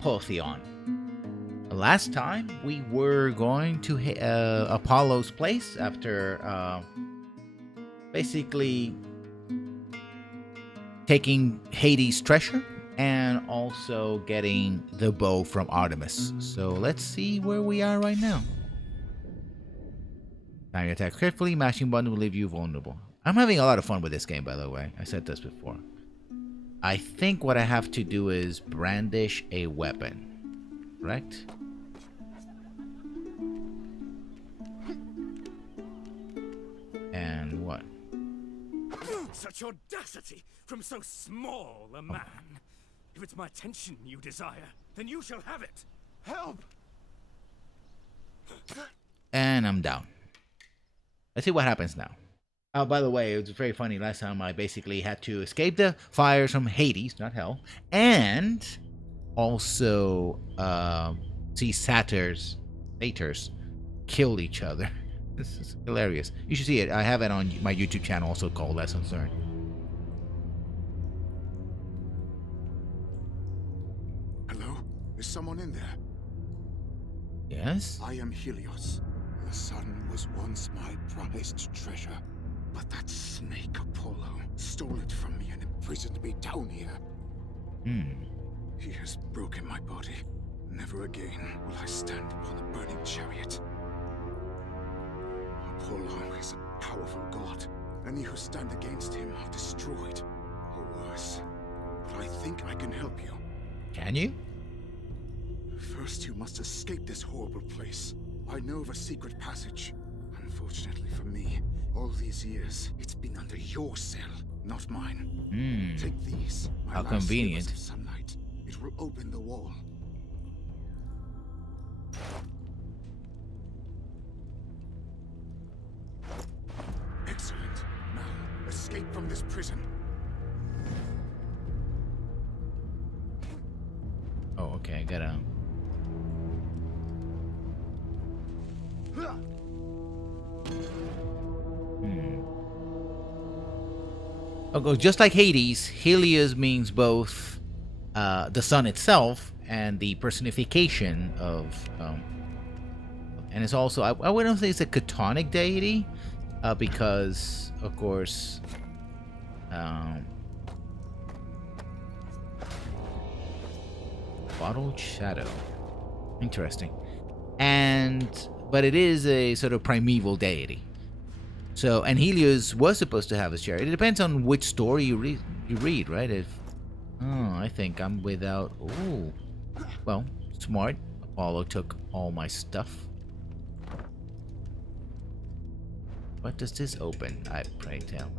Apotheon. Last time we were going to Apollo's place after basically taking Hades' treasure and also getting the bow from Artemis. So let's see where we are right now. Time to attack carefully, mashing button will leave you vulnerable. I'm having a lot of fun with this game, by the way. I said this before. I think what I have to do is brandish a weapon. Correct? And what? Such audacity from so small a man. If it's my attention you desire, then you shall have it. Help! And I'm down. Let's see what happens now. Oh, by the way, it was very funny. Last time I basically had to escape the fires from Hades, not hell, and also see satyrs kill each other. This is hilarious. You should see it. I have it on my YouTube channel, also called Lessons Learned. Hello? Is someone in there? Yes? I am Helios. The sun was once my prized treasure. But that snake Apollo stole it from me and imprisoned me down here. He has broken my body. Never again will I stand upon a burning chariot. Apollo is a powerful god. Any who stand against him are destroyed, or worse. But I think I can help you. Can you? First, you must escape this horrible place. I know of a secret passage. Unfortunately for me, all these years, it's been under your cell, not mine. Take these. How convenient. Of sunlight. It will open the wall. Excellent. Now, escape from this prison. Oh, okay. I gotta. Okay, just like Hades, Helios means both the sun itself and the personification of, and it's also I wouldn't say it's a chthonic deity, because of course, bottled shadow, interesting, but it is a sort of primeval deity. So, and Helios was supposed to have his chariot. It depends on which story you read, right? I think I'm without. Oh, well, smart. Apollo took all my stuff. What does this open? I pray tell.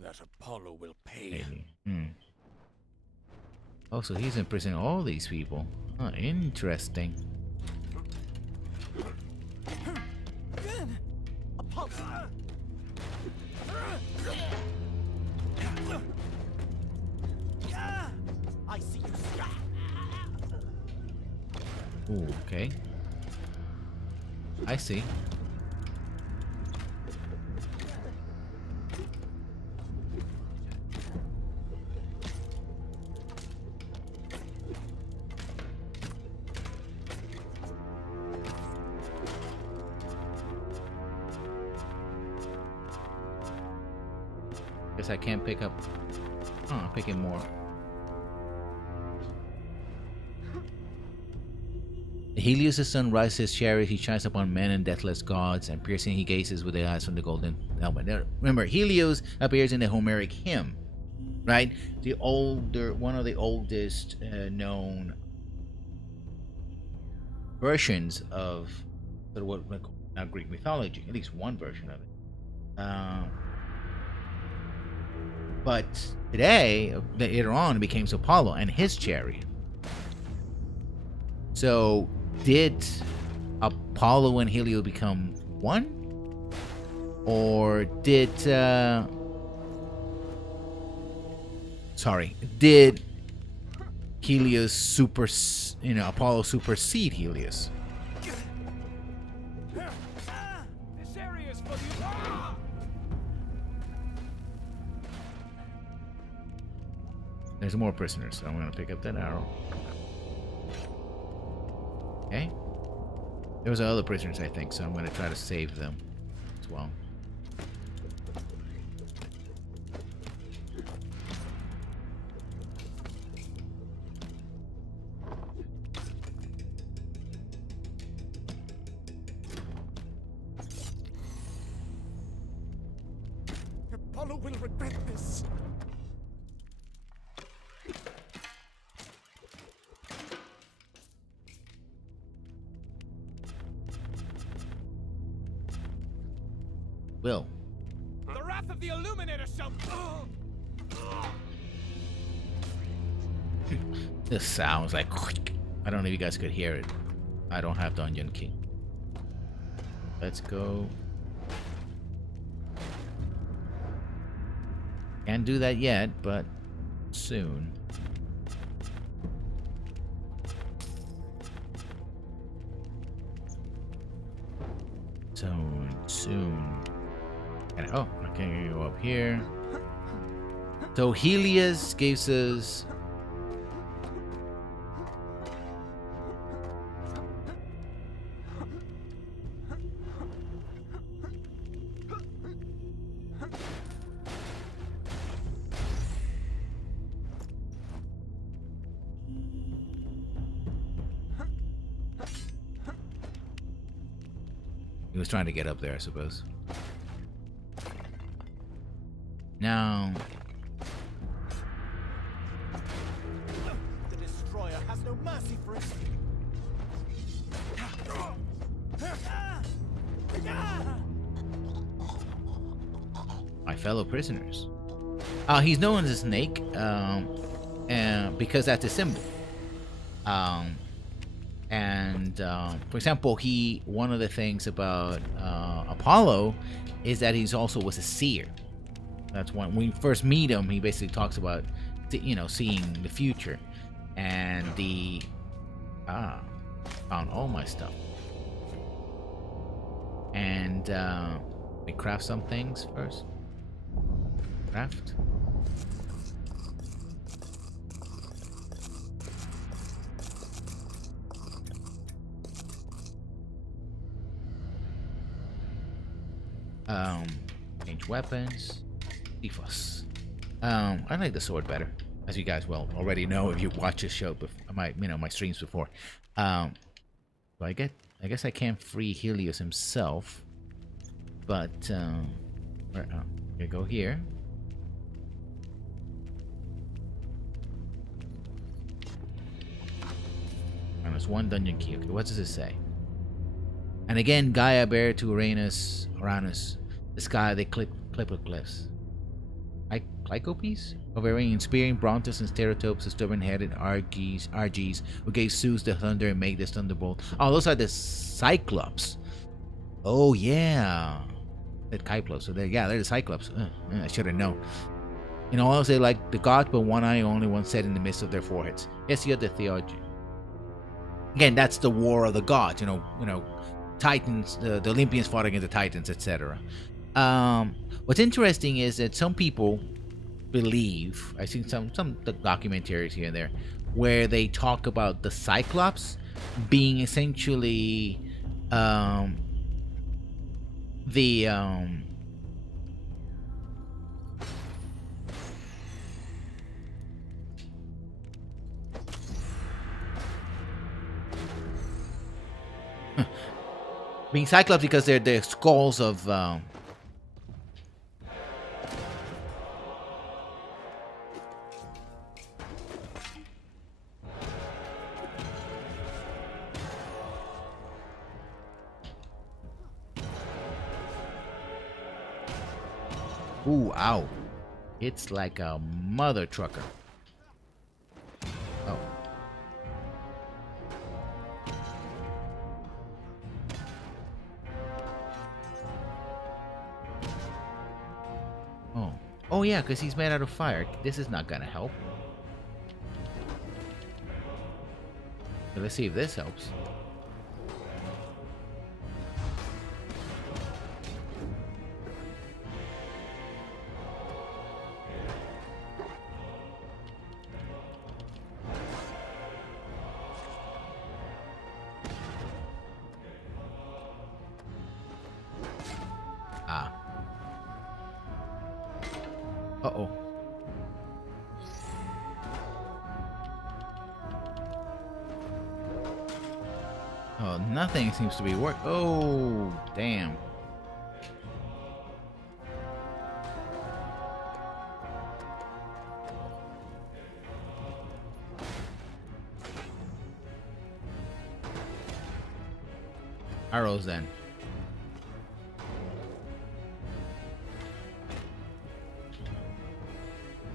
That Apollo will pay. Maybe. Oh, so he's imprisoning all these people. Huh, interesting. I see you. Ooh, okay. I see. Guess I can't pick up. Oh, I'm picking more. Helios' sun rises his chariot, he shines upon men and deathless gods, and piercing he gazes with the eyes from the golden helmet. Now, remember, Helios appears in the Homeric hymn, right? One of the oldest known versions of sort of what we call now Greek mythology, at least one version of it. But today, later on, it became Apollo and his chariot. So, did Apollo and Helios become one? Or did did Helios Apollo supersede Helios? This area is for you. There's more prisoners, so I'm gonna pick up that arrow. Okay. There was other prisoners, I think, so I'm gonna try to save them as well. Apollo will regret this. Will. The wrath of the Illuminator shall... This sounds like... I don't know if you guys could hear it. I don't have Dungeon Key. Let's go. Can't do that yet, but soon. Soon. And, oh, okay, go up here. So Helios gives us... He was trying to get up there, I suppose. Now... The Destroyer has no mercy for us. My fellow prisoners. He's known as a snake, because that's a symbol. For example, one of the things about Apollo is that he's also was a seer. That's when we first meet him. He basically talks about, seeing the future, and found all my stuff. And we craft some things first. Craft. Change weapons. Defus. I like the sword better, as you guys well already know if you watch this show, my streams before. So I guess I can't free Helios himself, but I go here. And there's one dungeon key. Okay, what does it say? And again, Gaia bear to Uranus, the sky they clip with cliffs. Lycopes? Ovarian, spearing Brontus and Stereotopes, the stubborn-headed Arges, who gave Zeus the thunder and made this thunderbolt. Oh, those are the Cyclops. Oh, yeah. That Cyclops. So they're the Cyclops. I should have known. I'll say like the gods, but one eye, only one set in the midst of their foreheads. Yes, you have the theology. Again, that's the war of the gods. Titans, the Olympians fought against the Titans, etc. What's interesting is that some people believe, I've seen some documentaries here and there, where they talk about the Cyclops being essentially being Cyclops because they're the skulls of ooh, ow. It's like a mother trucker. Oh. Oh yeah, because he's made out of fire. This is not gonna help. So let's see if this helps. Oh, nothing seems to be working. Oh, damn. Arrows then.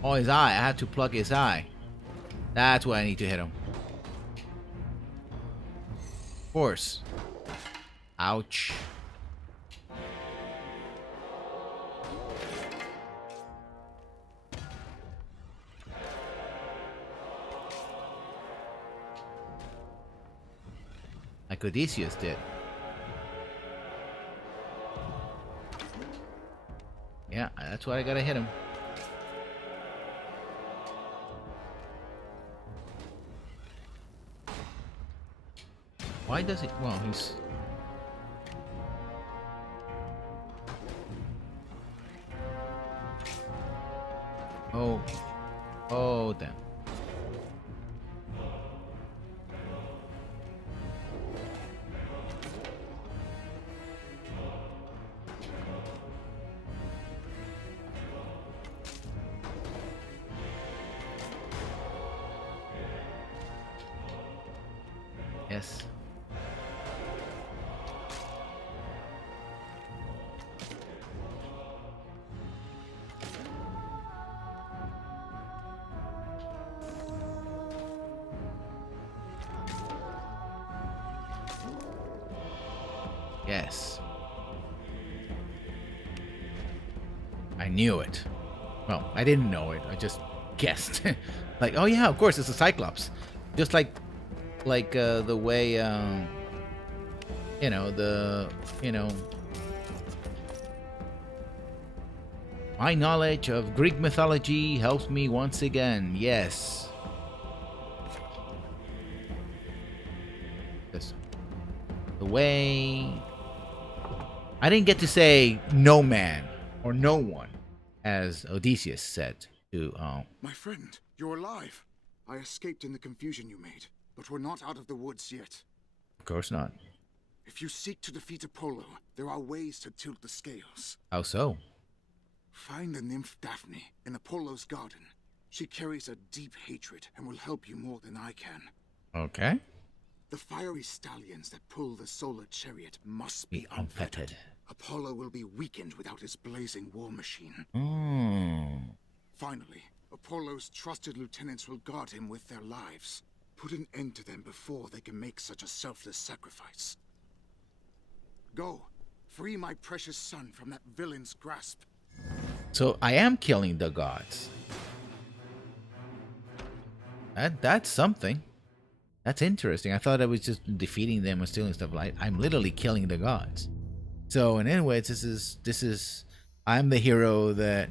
Oh, his eye. I have to plug his eye. That's why I need to hit him. Of course. Ouch. Like Odysseus did. Yeah, that's why I gotta hit him. Why does he? Well, he's. Oh. Oh, damn. Yes. Yes. I knew it. Well, I didn't know it. I just guessed. Like, oh yeah, of course, it's a Cyclops. Just like the way, you know, my knowledge of Greek mythology helps me once again. Yes. This. The way. I didn't get to say no man or no one, as Odysseus said to. My friend, you're alive. I escaped in the confusion you made, but we're not out of the woods yet. Of course not. If you seek to defeat Apollo, there are ways to tilt the scales. How so? Find the nymph Daphne in Apollo's garden. She carries a deep hatred and will help you more than I can. Okay. The fiery stallions that pull the solar chariot must Be be unfettered. Apollo will be weakened without his blazing war machine. Finally, Apollo's trusted lieutenants will guard him with their lives. Put an end to them before they can make such a selfless sacrifice. Go, free my precious son from that villain's grasp. So I am killing the gods. That's something. That's interesting. I thought I was just defeating them and stealing stuff. Like I'm literally killing the gods. So in any ways, this is I'm the hero that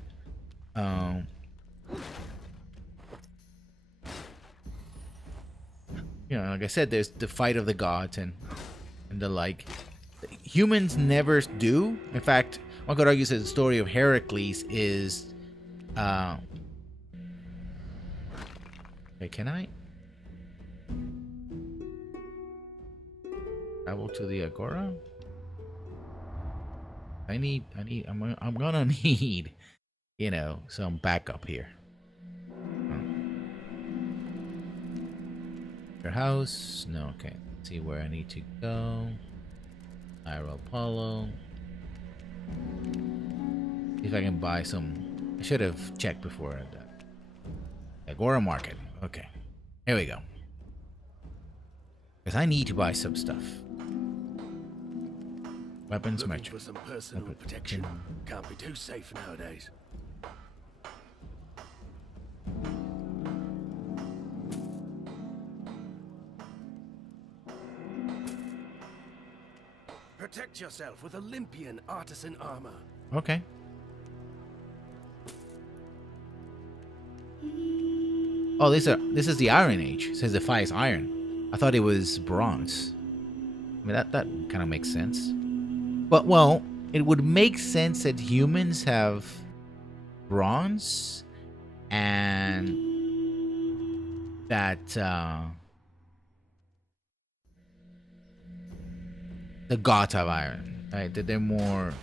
you know, like I said, there's the fight of the gods and the like. Humans never do. In fact, one could argue that the story of Heracles is okay, can I travel to the Agora? I'm gonna need, you know, some backup here. Your house? No, okay. Let's see where I need to go. Iro Apollo. See if I can buy some. I should have checked before that. Agora Market. Okay. Here we go. Because I need to buy some stuff. Weapons Looking merchant. for some personal protection. Can't be too safe nowadays. Protect yourself with Olympian artisan armor. Okay. Oh, this is the Iron Age. It says defies iron. I thought it was bronze. I mean, that kind of makes sense. But well, it would make sense that humans have bronze and that the gods have iron, right? That they're more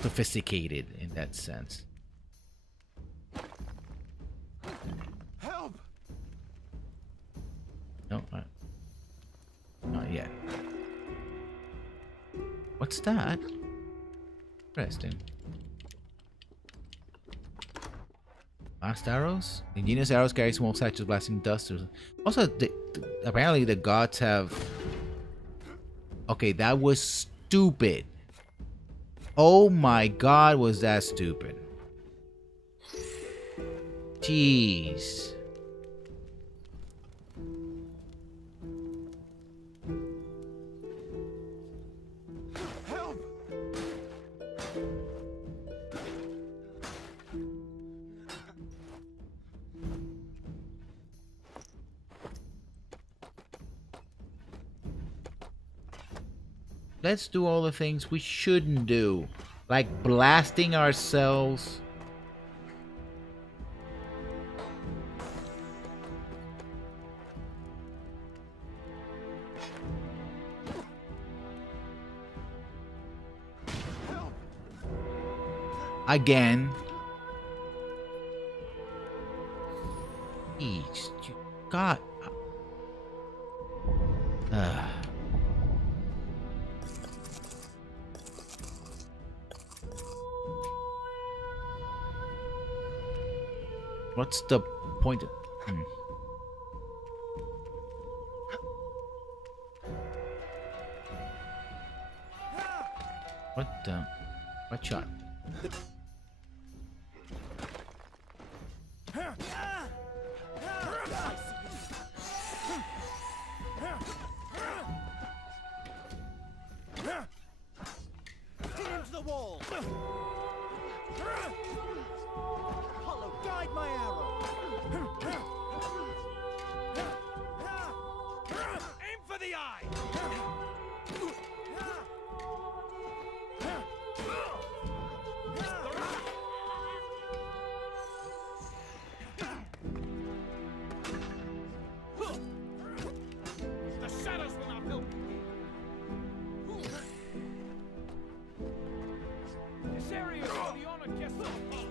sophisticated in that sense. Help! No, not yet. What's that? Interesting. Blast arrows? Ingenious arrows carry small sections blasting dust. Also, apparently the gods have... Okay, that was stupid. Oh my god, was that stupid. Jeez. Help! Let's do all the things we shouldn't do. Like blasting ourselves. Again. Jeez, you got... What's the point of... What the... What shot? Into the wall. Apollo, guide my arrow. Aim for the eye! The shadows will not help you. This area is for the honored guests of Apollo.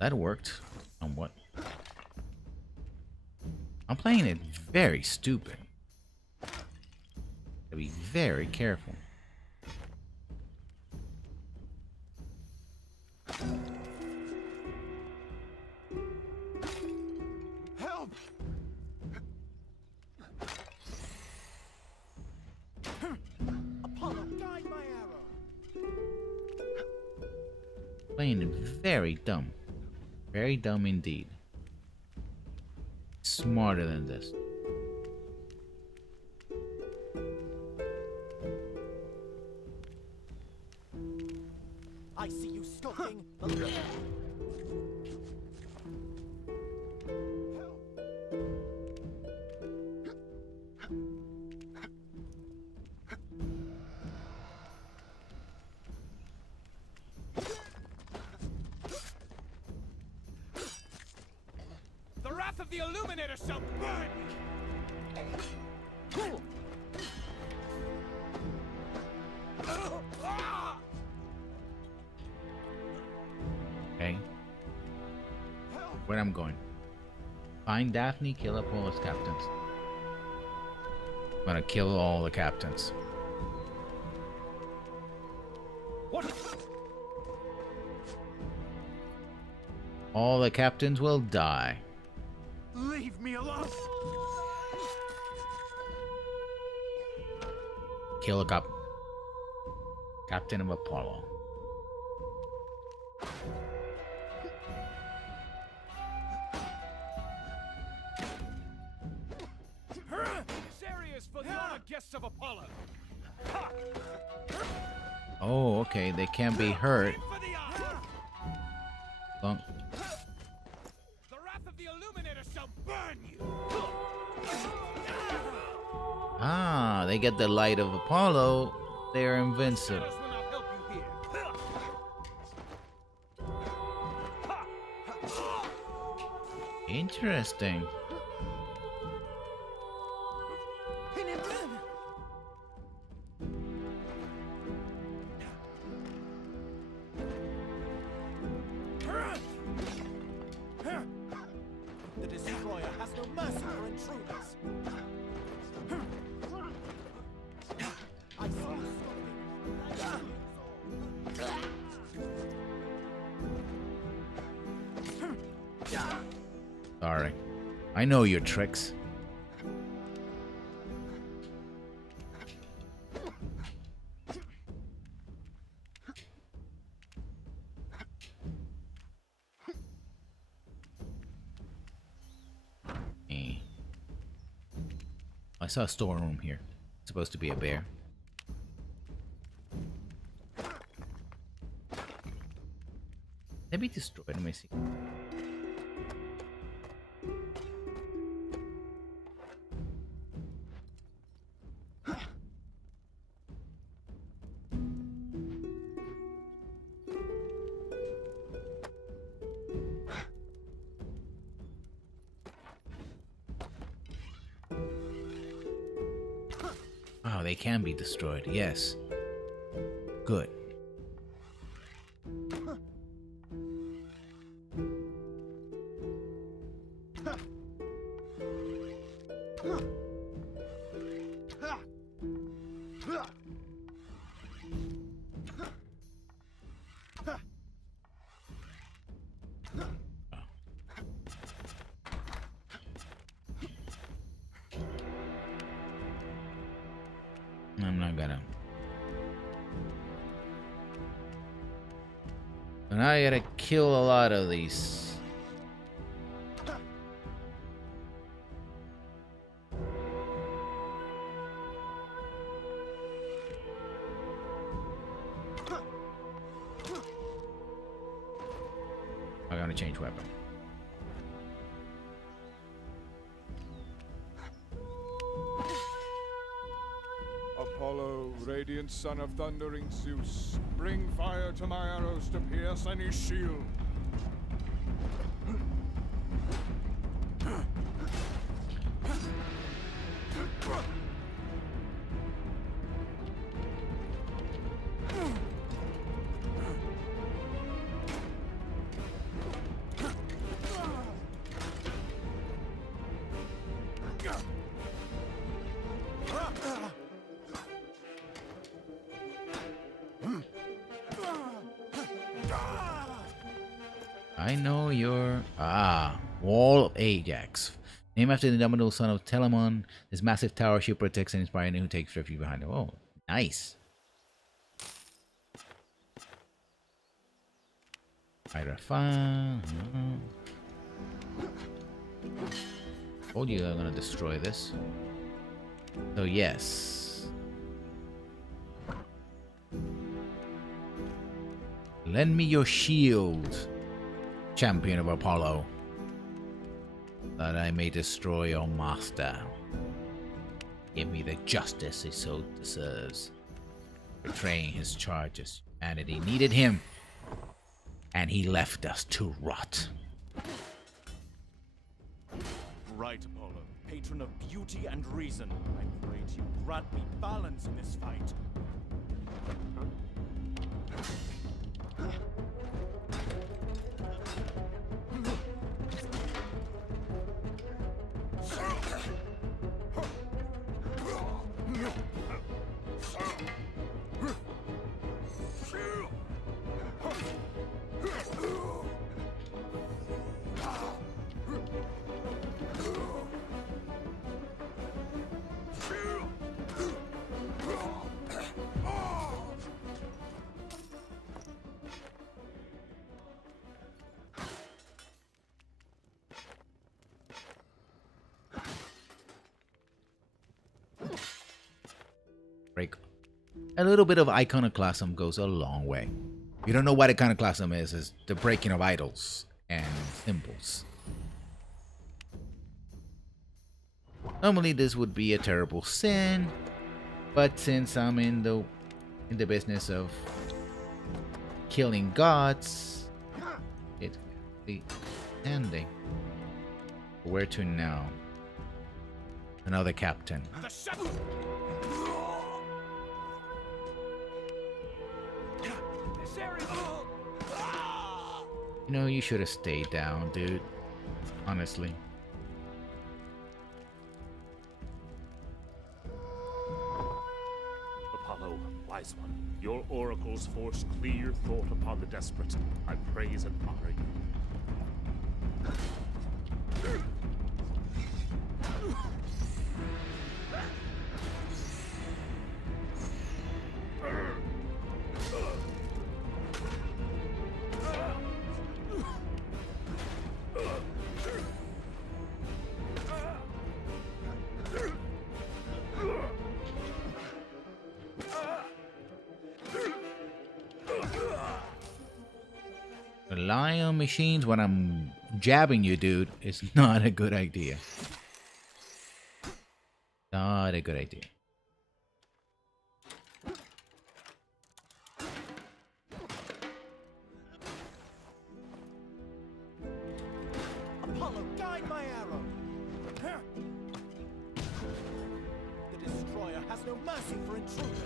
That worked. Somewhat. I'm playing it very stupid. Gotta be very careful. Help! Apollo, guide my arrow. Playing it very dumb. Very dumb indeed. Smarter than this. I see you skulking. The wrath of the Illuminator shall burn! Okay. Where I'm going. Find Daphne, kill Apollo's captains. I'm gonna kill all the captains. What? All the captains will die. Leave me alone! Kill a captain of Apollo. This area is for the honored guests of Apollo. Ha! Oh, okay. They can't be hurt. Aim for the eye! Don't. The wrath of the Illuminator shall burn you. Ah, they get the light of Apollo. They're invincible. Shadows will not help you here. Interesting. Pin him down. The Destroyer has no mercy for intruders. I see you skulking. Sorry. I know your tricks. Eh. I saw a storeroom here. It's supposed to be a bear. Let me destroy it. Let me see. Oh, they can be destroyed. Yes. Good. I'm not gonna. And I gotta kill a lot of these. I'm gonna change weapon. Apollo, radiant son of thundering Zeus, bring fire to my arrows to pierce any shield. I know you're... Ah, Wall of Ajax. Named after the indomitable son of Telamon, this massive tower she protects and inspires anyone who takes refuge behind her. Oh, nice. Hierophant. Told you I'm gonna destroy this. So yes. Lend me your shield, champion of Apollo, that I may destroy your master. Give me the justice he so deserves. Betraying his charges. Humanity needed him, and he left us to rot. Right, Apollo, patron of beauty and reason. I pray you grant me balance in this fight. Break. A little bit of iconoclasm goes a long way. You don't know what iconoclasm is. It's the breaking of idols and symbols. Normally this would be a terrible sin, but since I'm in the business of killing gods, it's the ending. Where to now? Another captain. You know, you should have stayed down, dude. Honestly. Apollo, wise one, your oracles force clear thought upon the desperate. I praise and honor you. Relying on machines when I'm jabbing you, dude, is not a good idea. Not a good idea. Apollo, guide my arrow! The destroyer has no mercy for intruders.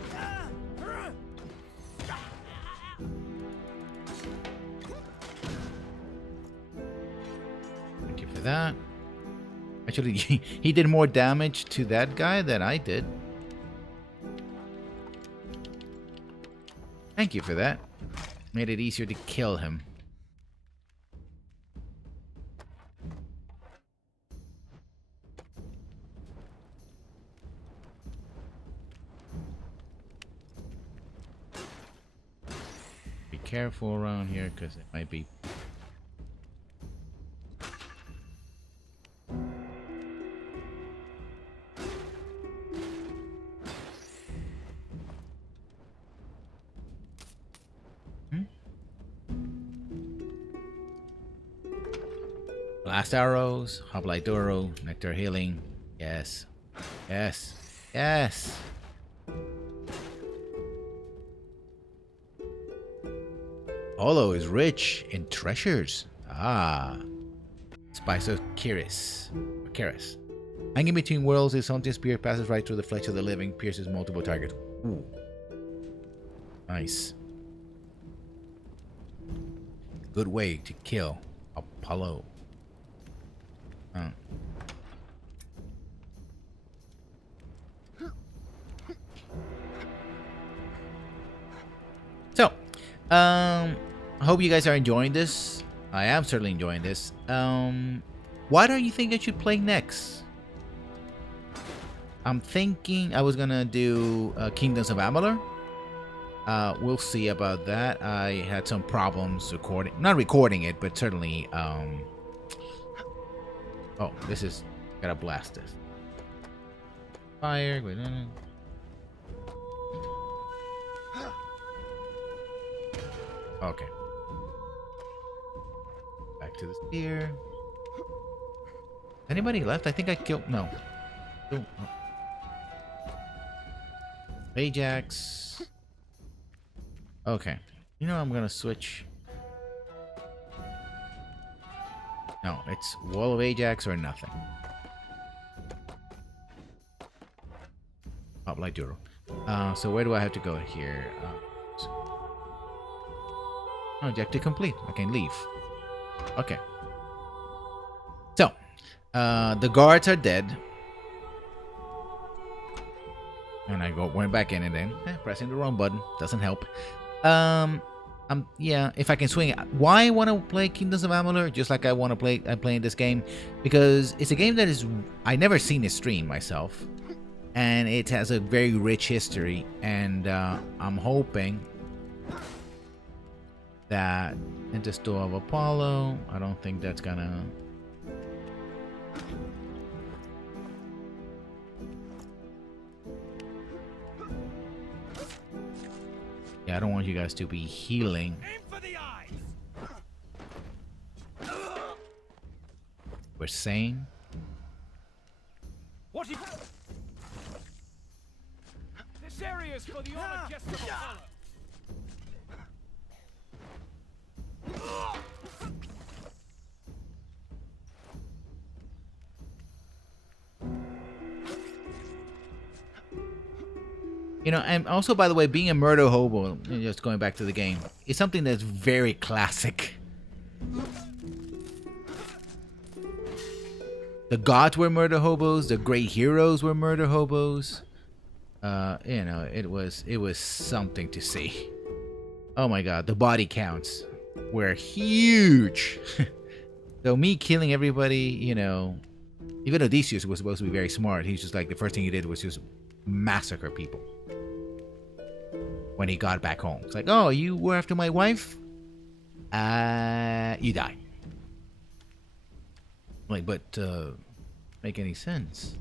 Thank you for that. Actually, he did more damage to that guy than I did. Thank you for that. Made it easier to kill him. Be careful around here because it might be... Blast arrows, hoplite duro, nectar healing. Yes. Yes. Yes. Olo is rich in treasures. Ah. Spice of Kiris. Keris. Hanging between worlds, his haunting spear passes right through the flesh of the living, pierces multiple targets. Ooh. Nice. Good way to kill Apollo. So, I hope you guys are enjoying this. I am certainly enjoying this. What do you think I should play next? I'm thinking I was gonna do Kingdoms of Amalur. We'll see about that. I had some problems not recording it, but certainly oh, this is... Gotta blast this. Fire. Okay. Back to the spear. Anybody left? I think I killed... No. Oh. Ajax. Okay. You know, I'm gonna switch... No, it's Wall of Ajax or nothing. Hoplite Duro. So where do I have to go here? Objective complete. I can leave. Okay. So, the guards are dead. And I went back in and then pressing the wrong button doesn't help. Yeah, if I can swing it. Why I want to play Kingdoms of Amalur, just like I'm playing this game, because it's a game that is I never seen it stream myself, and it has a very rich history, and I'm hoping that in the Store of Apollo, I don't think that's gonna. Yeah, I don't want you guys to be healing. Aim for the eyes. We're sane. What if this area is for the honored guest of Apollo? You know, and also, by the way, being a murder hobo, just going back to the game, is something that's very classic. The gods were murder hobos. The great heroes were murder hobos. You know, it was something to see. Oh my god, the body counts were huge. So me killing everybody, you know, even Odysseus was supposed to be very smart. He's just like, the first thing he did was just massacre people. When he got back home, it's like, oh, you were after my wife? You died. Like, but make any sense?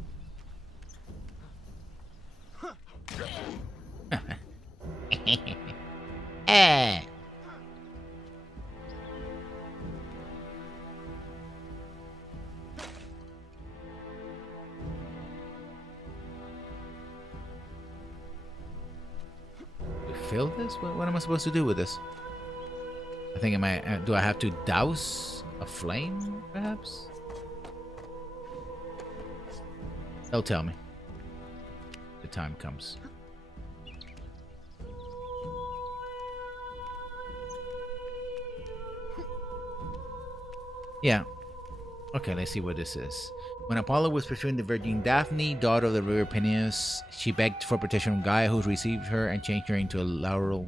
Eh. Fill this? What am I supposed to do with this? I think do I have to douse a flame, perhaps? They'll tell me. The time comes. Yeah. Okay, let's see what this is. When Apollo was pursuing the Virgin Daphne, daughter of the river Peneus, she begged for protection from Gaia, who received her and changed her into a laurel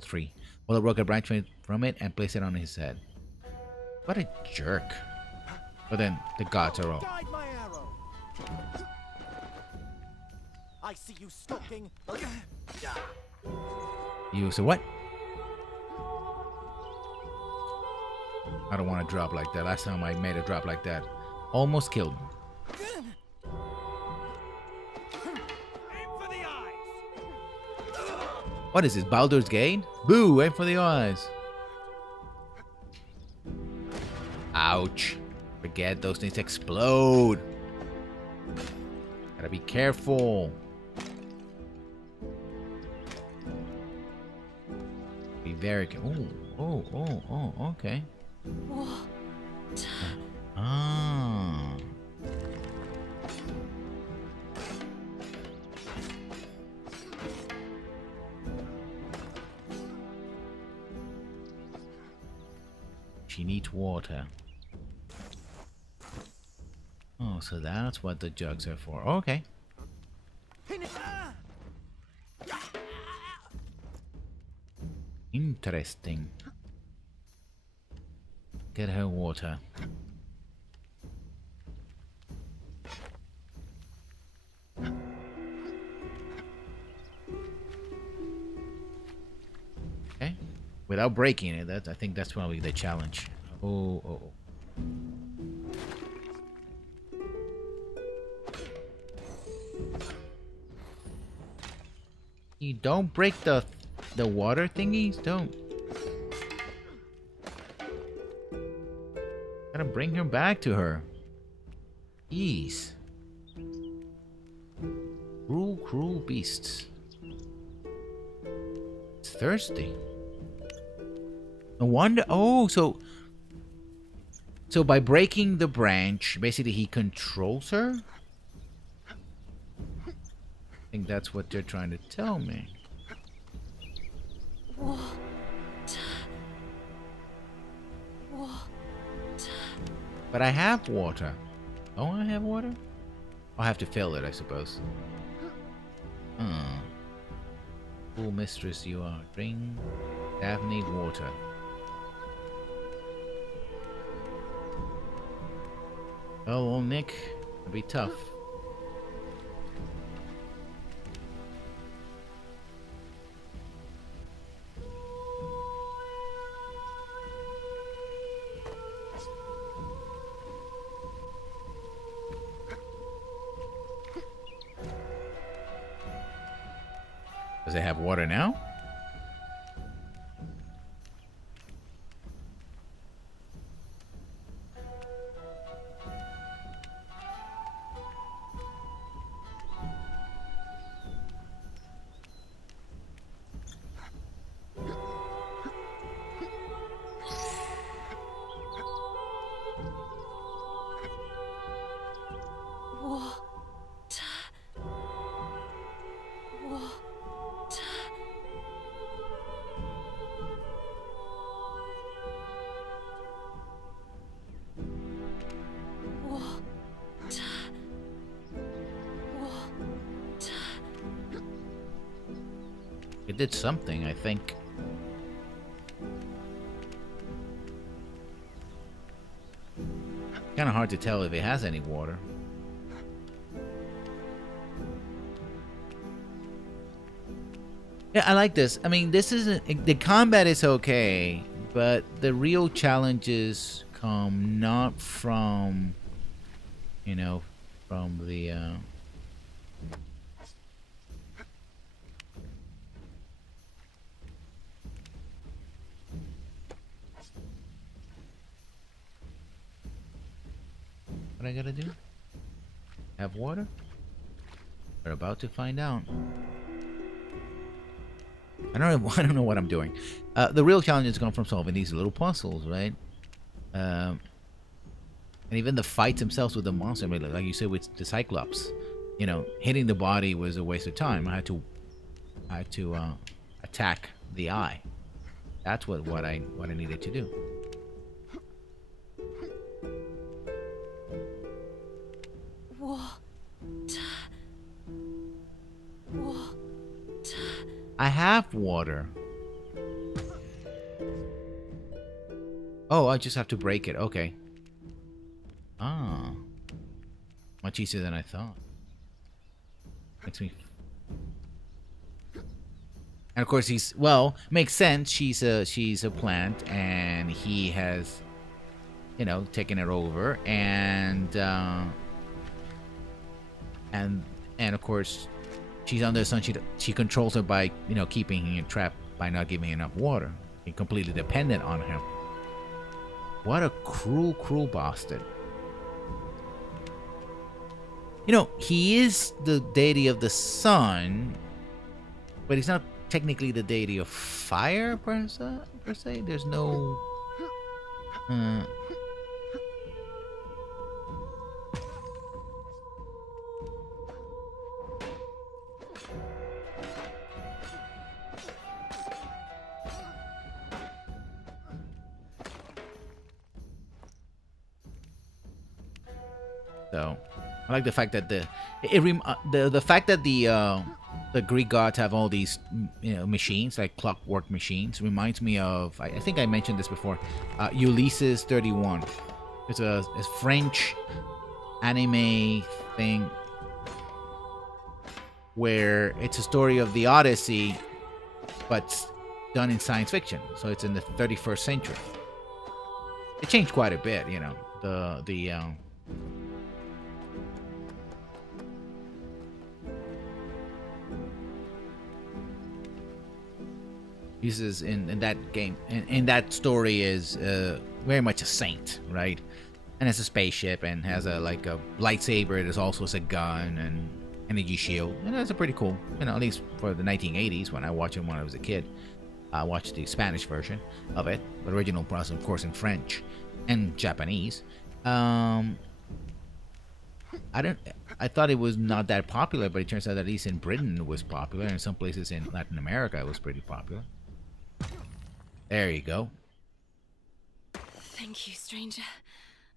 tree. Apollo broke a branch from it and placed it on his head. What a jerk. But then the gods are all. Guide my arrow. I see you skulking. You said what? I don't want to drop like that. Last time I made a drop like that, almost killed him. Aim for the eyes. What is this, Baldur's Gate? Boo, aim for the eyes. Ouch. Forget, those things explode. Gotta be careful. Be very careful. Oh, okay. What? Ah. She needs water. Oh, so that's what the jugs are for. Okay. Interesting. Get her water. Okay. Without breaking it, I think that's probably the challenge. Oh. You don't break the water thingies, don't. Gotta bring her back to her. Jeez. Cruel beasts. It's thirsty. No wonder. Oh, so by breaking the branch, basically he controls her? I think that's what they're trying to tell me. What? But I have water. Don't I have water? I'll have to fill it, I suppose. Cool mistress you are. Drink. Daphne water. Oh, Nick. It'll be tough. Does it have water now? It did something, I think. Kind of hard to tell if it has any water. Yeah, I like this. I mean, this isn't... The combat is okay, but the real challenges come not from... You know, from the... What I gotta do? Have water? We're about to find out. I don't know what I'm doing. The real challenges come from solving these little puzzles, right? And even the fights themselves with the monster, I mean, like you said with the Cyclops, you know, hitting the body was a waste of time. I had to attack the eye. That's what I needed to do. I have water. Oh, I just have to break it. Okay. Ah. Much easier than I thought. Makes me... And of course he's... Well, makes sense. She's a plant and he has, you know, taken it over. And of course... She's under the sun. She controls her by, you know, keeping him trapped by not giving enough water. Being completely dependent on him. What a cruel, cruel bastard. You know, he is the deity of the sun, but he's not technically the deity of fire per se. There's no... So, I like the fact that the fact that the Greek gods have all these, you know, machines, like clockwork machines, reminds me of, I think I mentioned this before, Ulysses 31. It's a French anime thing where it's a story of the Odyssey, but done in science fiction. So it's in the 31st century. It changed quite a bit, you know. Uses in that game, in that story, is very much a saint, right? And has a spaceship and has a lightsaber. There's also a gun and energy shield, and that's a pretty cool, you know, at least for the 1980s when I watched it when I was a kid. I watched the Spanish version of it, but original was of course in French and Japanese. I thought it was not that popular, but it turns out that at least in Britain it was popular, and in some places in Latin America it was pretty popular. There you go. Thank you, stranger.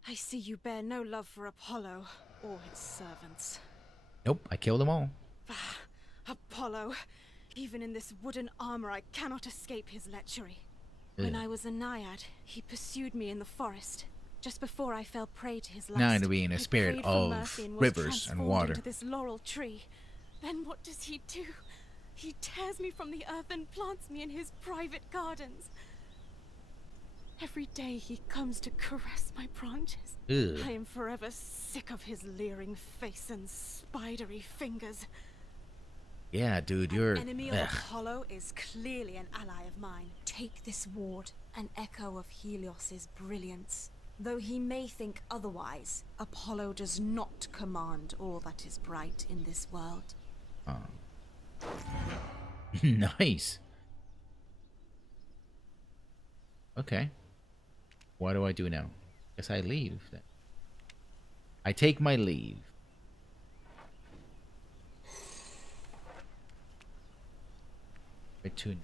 I see you bear no love for Apollo or his servants. Nope, I killed them all. Apollo. Even in this wooden armor, I cannot escape his lechery. When I was a naiad, he pursued me in the forest. Just before I fell prey to his lust, Now to be in a spirit prayed for of mercy and was rivers and water. into this laurel tree. Then what does he do? He tears me from the earth and plants me in his private gardens. Every day he comes to caress my branches. Ugh. I am forever sick of his leering face and spidery fingers. Yeah, dude, you're... An enemy of Apollo is clearly an ally of mine. Take this ward, an echo of Helios's brilliance. Though he may think otherwise, Apollo does not command all that is bright in this world. Nice. Okay. What do I do now? Guess I leave then. I take my leave. Return.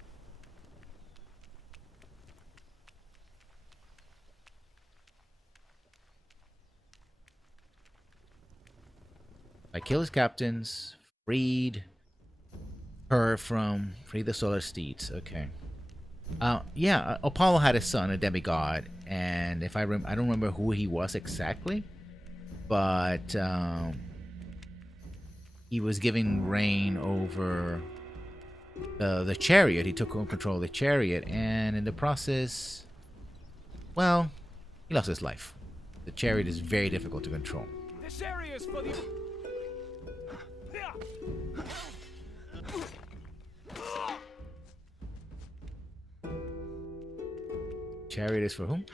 I kill his captains, freed Her from Free the Solar Steeds. Okay. Yeah, Apollo had a son, a demigod, and if I don't remember who he was exactly, but he was giving reign over the chariot. He took control of the chariot, and in the process, well, he lost his life. The chariot is very difficult to control. This area is for the... Chariot is for whom?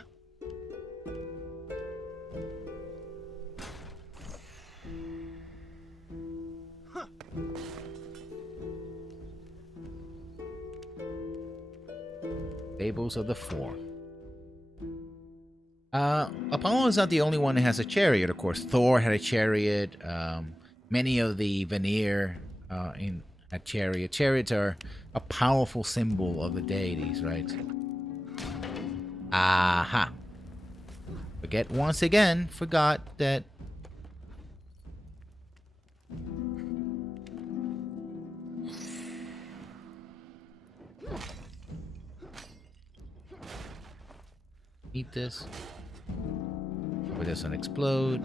Fables of the Four. Apollo is not the only one that has a chariot, of course. Thor had a chariot. Many of the Vanir in a chariot. Chariots are a powerful symbol of the deities, right? Aha. Forgot that. Eat this. Where this one explode.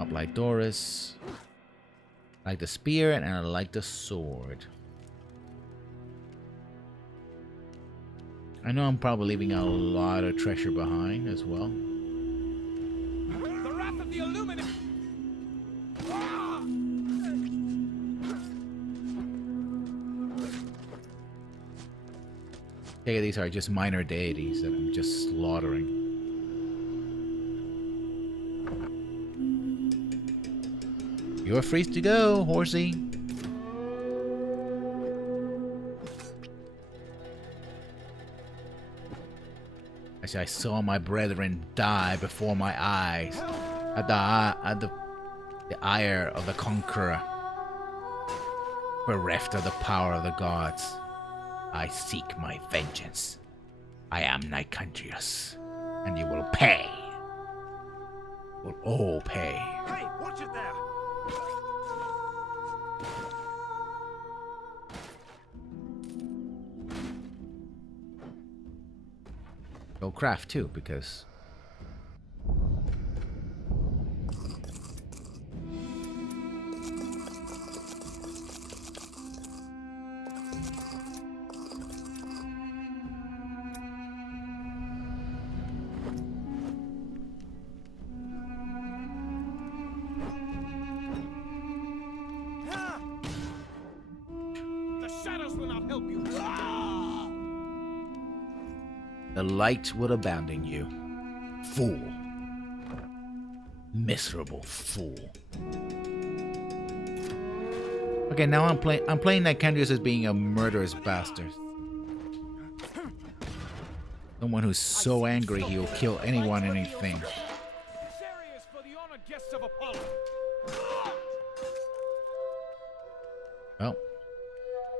Up like Doris. I like the spear and I like the sword. I know I'm probably leaving a lot of treasure behind as well. The wrath of the Illuminati! Okay, these are just minor deities that I'm just slaughtering. You're free to go, horsey. As I saw my brethren die before my eyes, at the ire of the conqueror, bereft of the power of the gods, I seek my vengeance. I am Nicandrius, and you will pay. Will all pay. Hey, watch it there! Go craft too, because The shadows will not help you! the light will abandon you. Fool. Miserable fool. Okay, now I'm playing Nicandrius as being a murderous bastard. Someone who's so angry he'll kill anyone and anything. This area is for the honored guests of Apollo! Well,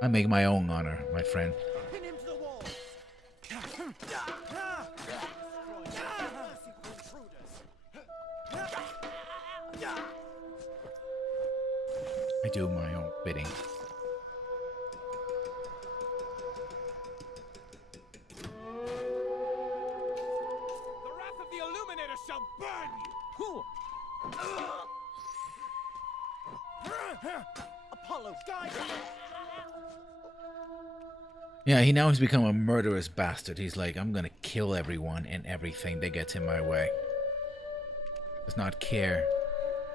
I make my own honor, my friend. Pin him to the wall! I do my own bidding. The wrath of the Illuminator shall burn you! Apollo, guide me! Yeah, he now has become a murderous bastard. He's like, I'm gonna kill everyone and everything that gets in my way. Does not care.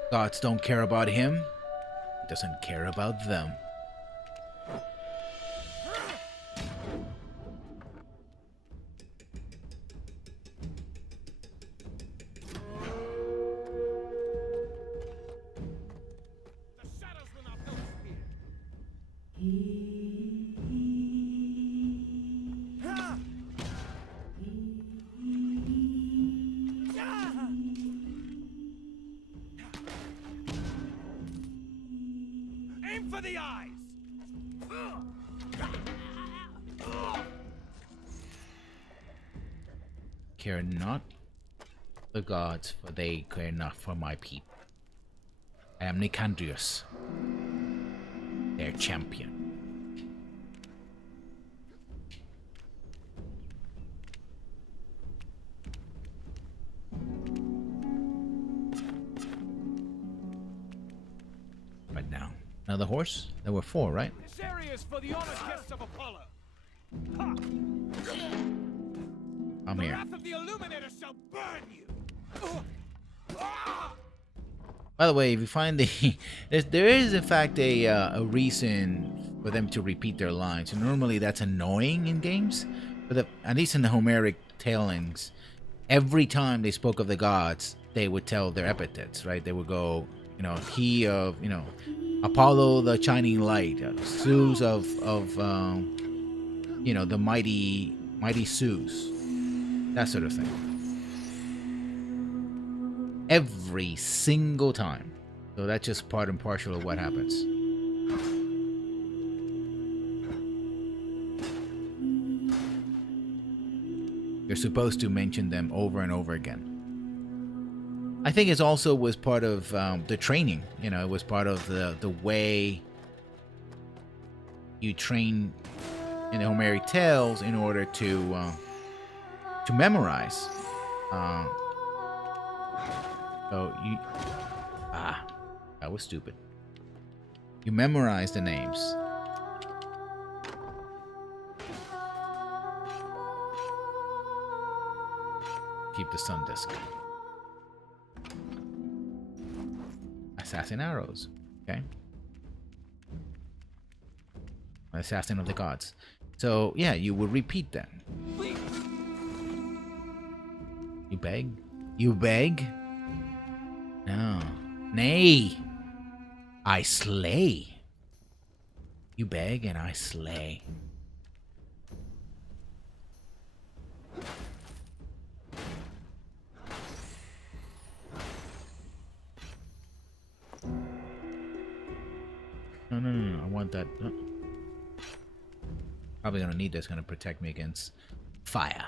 Gods don't care about him. He doesn't care about them. The shadows will not help you here! Aim for the eyes! Care not the gods, for they care not for my people. I am Nicandrius, their champion. Right now. Another horse? There were 4, right? This area is for the honored guests of Apollo. Ha! I'm The here. wrath of the Illuminator shall burn you. By the way, if you find the there is in fact a reason for them to repeat their lines. And normally that's annoying in games, but at least in the Homeric tellings, every time they spoke of the gods, they would tell their epithets, right? They would go, he of, Apollo the shining light, Zeus of the mighty Zeus, that sort of thing. Every single time. So that's just part and parcel of what happens. You're supposed to mention them over and over again. I think it also was part of the training. It was part of the way you train in the Homeric tales in order to memorize. So you... that was stupid. You memorize the names. Keep the sun disk. Assassin arrows. Okay. Assassin of the gods. So, yeah, you will repeat that. You beg? You beg? No. Nay. I slay. You beg and I slay. No. I want that. Probably gonna need this. Gonna protect me against fire.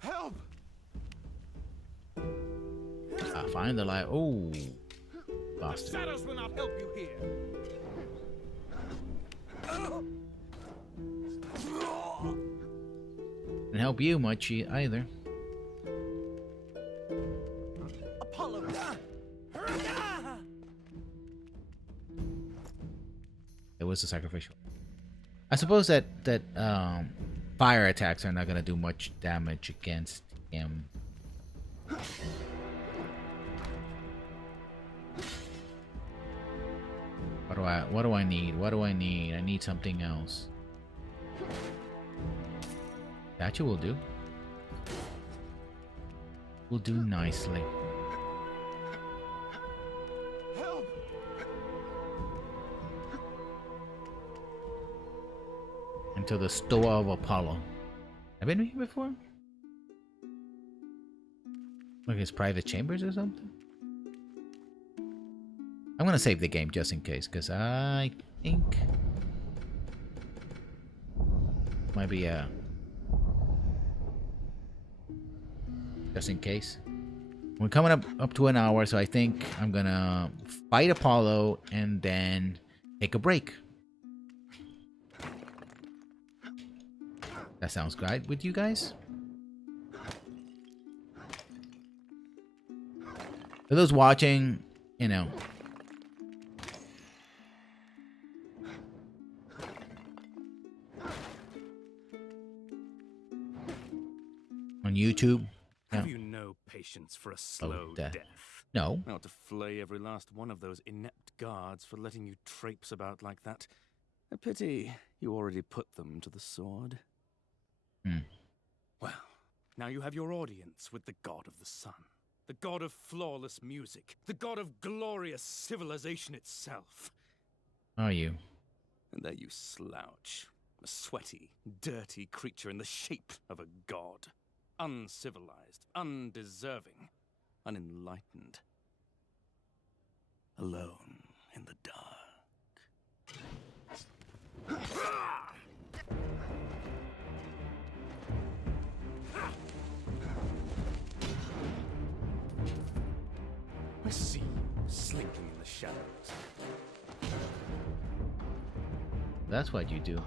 Help! Find the light. Oh, lost it. Shadows will not help you here. Didn't help you much either. Apollo! It was a sacrificial. I suppose that fire attacks are not gonna do much damage against him. What do I need? What do I need? I need something else. Statue will do. Will do nicely. Help! Into the Stoa of Apollo. Have I been here before? Like his private chambers or something? I'm gonna save the game just in case, because I think might be just in case. We're coming up to an hour, so I think I'm gonna fight Apollo and then take a break. That sounds great with you guys? For those watching, on YouTube. Have you no patience for a slow death. death? No. Now to flay every last one of those inept guards for letting you traipse about like that. A pity you already put them to the sword. Well, now you have your audience with the god of the sun, the god of flawless music, the god of glorious civilization itself. Are you? And there you slouch, a sweaty, dirty creature in the shape of a god. Uncivilized, undeserving, unenlightened. Alone in the dark. see you slinking in the shadows. That's what you do.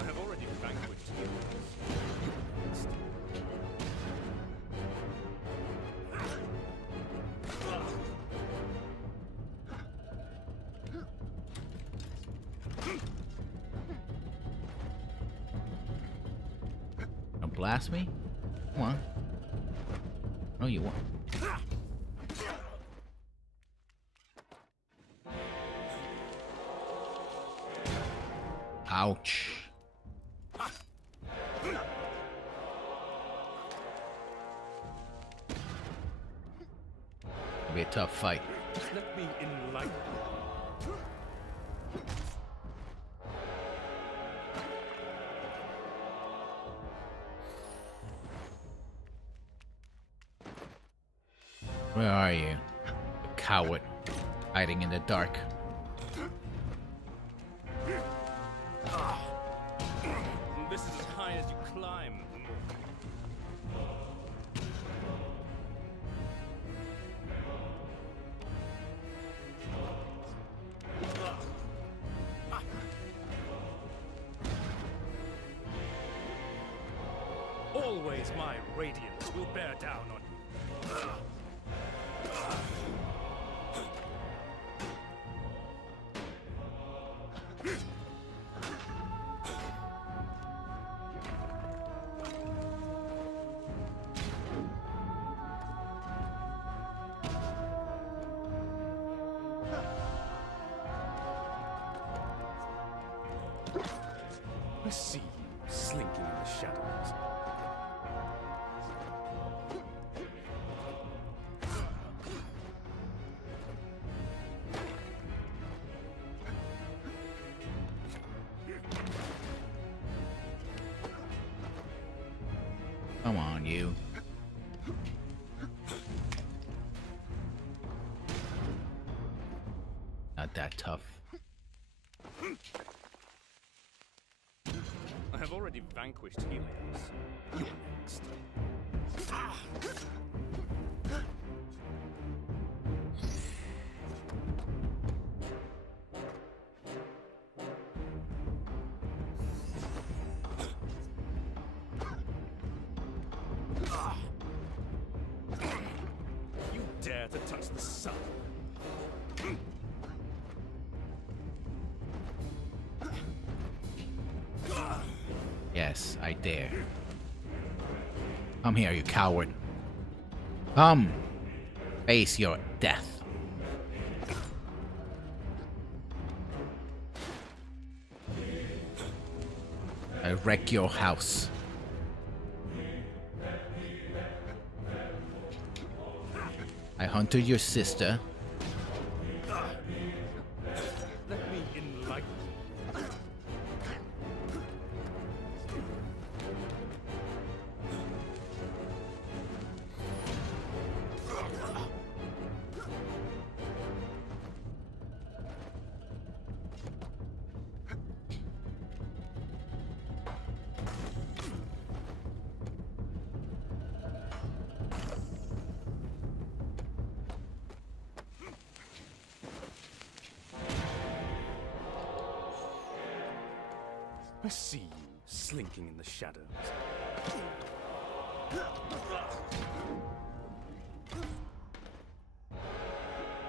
I have already vanquished you. Don't blast me? Come on. No, you won't. Ouch. It'll be a tough fight. Let me enlighten you. Where are you? The coward. Hiding in the dark. This is as high as you climb. Always my radiance will bear down on you. I see you slinking in the shadows. Come on, you. Not that tough. I have already vanquished Helios. You're next. You dare to touch the sun? Yes, I dare. Come here, you coward. Come. Face your death. I wreck your house. I hunted your sister. Let me enlighten you. I see you slinking in the shadows.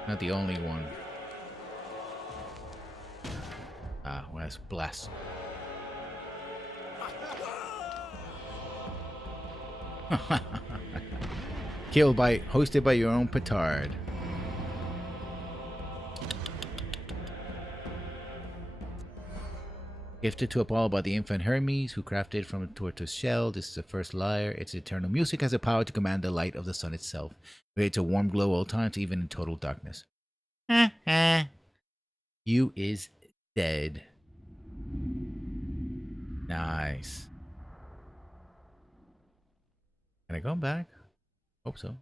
Not the only one. Ah, where's Bless? Hosted by your own petard. Gifted to Apollo by the infant Hermes, who crafted it from a tortoise shell. This is the first lyre. Its eternal music has the power to command the light of the sun itself. Creates a warm glow all times, even in total darkness. You is dead. Nice. Can I go back? Hope so.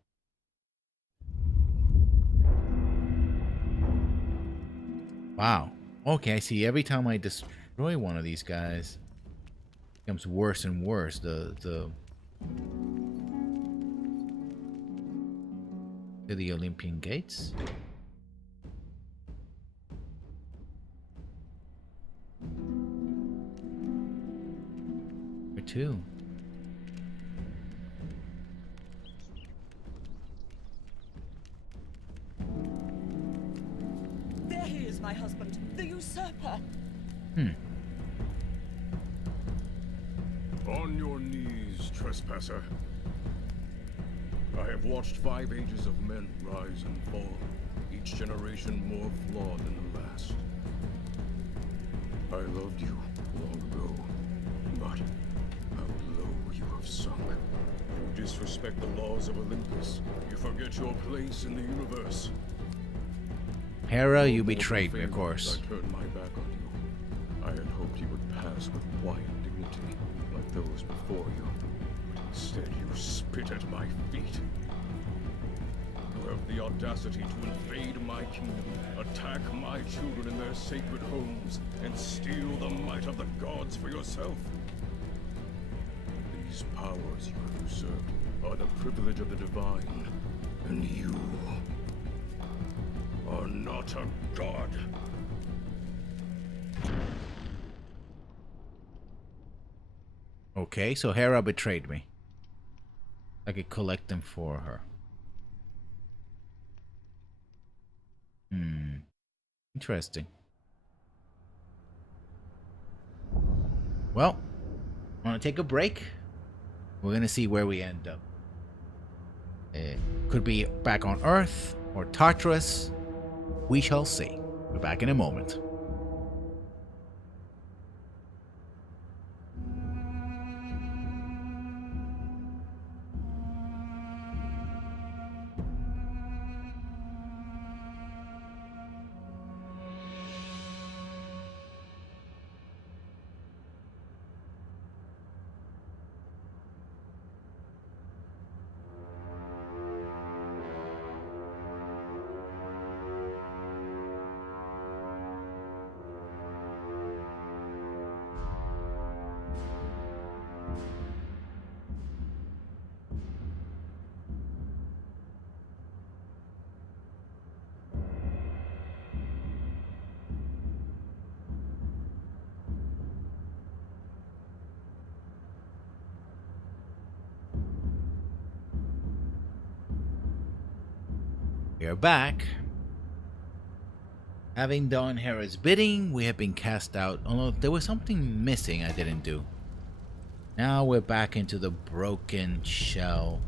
Wow. Okay, I see. Every time I destroy one of these guys, it becomes worse and worse. The Olympian gates. Where to? There he is, my husband, the usurper. On your knees, trespasser. I have watched 5 ages of men rise and fall, each generation more flawed than the last. I loved you long ago, but how low you have sunk. You disrespect the laws of Olympus. You forget your place in the universe. Hera, you betrayed me, of course. I turned my back on you. I had hoped you would pass with quiet dignity, like those before you. But instead, you spit at my feet. You have the audacity to invade my kingdom, attack my children in their sacred homes, and steal the might of the gods for yourself. These powers you have usurped are the privilege of the divine, and you are not a god. Okay, so Hera betrayed me. I could collect them for her. Interesting. Well, I want to take a break. We're going to see where we end up. It could be back on Earth or Tartarus. We shall see. We're back in a moment. We are back. Having done Hera's bidding, we have been cast out. Although there was something missing I didn't do. Now we're back into the broken shell.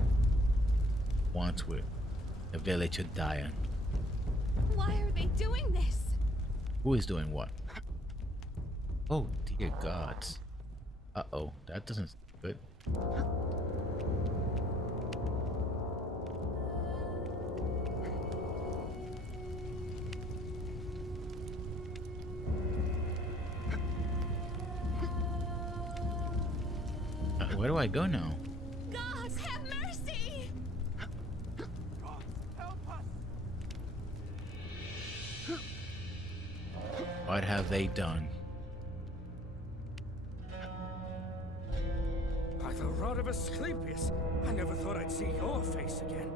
Once we're the village of Dian. Why are they doing this? Who is doing what? Oh dear gods. Uh-oh, that doesn't sound good. Where do I go now? Gods, have mercy! What have they done? By the rod of Asclepius, I never thought I'd see your face again.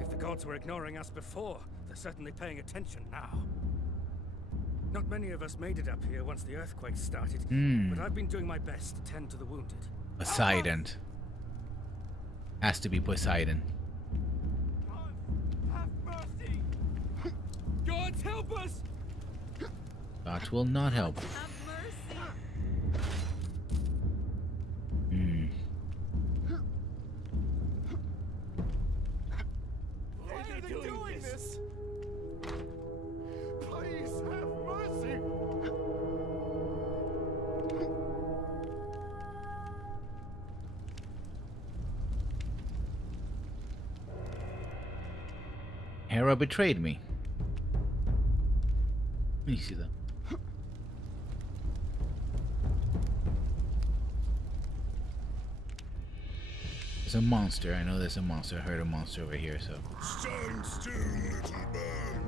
If the gods were ignoring us before, they're certainly paying attention now. Not many of us made it up here once the earthquake started, but I've been doing my best to tend to the wounded. Poseidon. Has to be Poseidon. Have mercy! Gods, help us! Gods will not help. Have mercy! Why are they doing this? Please have mercy! Hera betrayed me. Let me see that. There's a monster. I know there's a monster. I heard a monster over here, so. Stand still, little bird.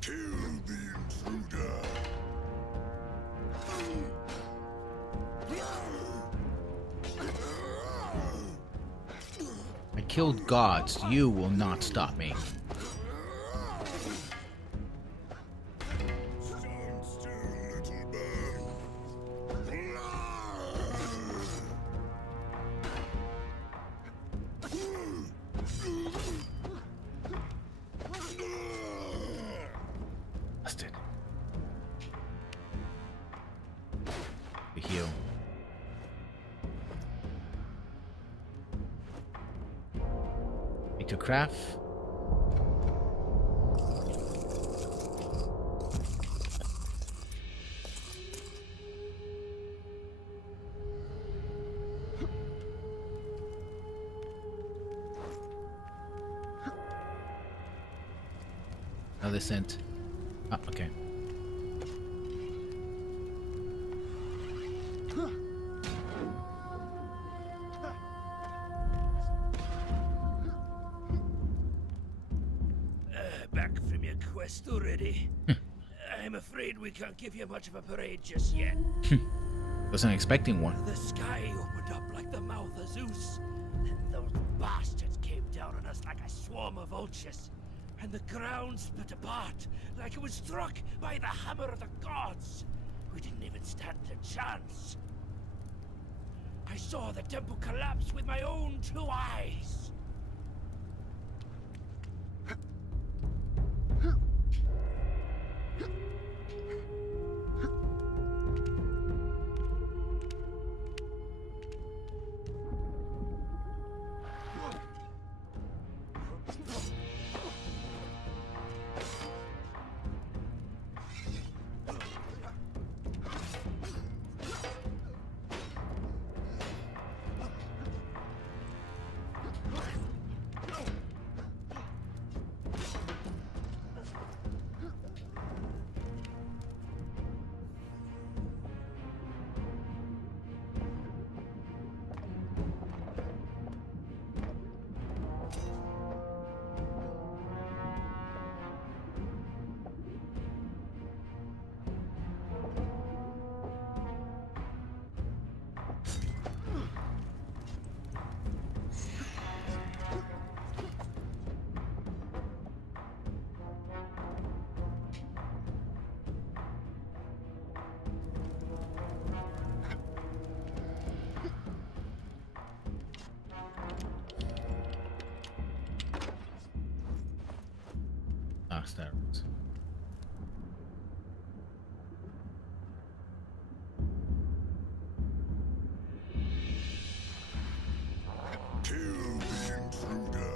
Kill the intruder. I killed gods. You will not stop me. Stand still, little bird. Busted. The heal. Need to craft. Another scent. Ah, okay. Back from your quest already? I'm afraid we can't give you much of a parade just yet. Wasn't expecting one. The sky opened up like the mouth of Zeus. And those bastards came down on us like a swarm of vultures. And the ground split apart like it was struck by the hammer of the gods. We didn't even stand a chance. I saw the temple collapse with my own 2 eyes. Ah, steroids. Kill the intruder.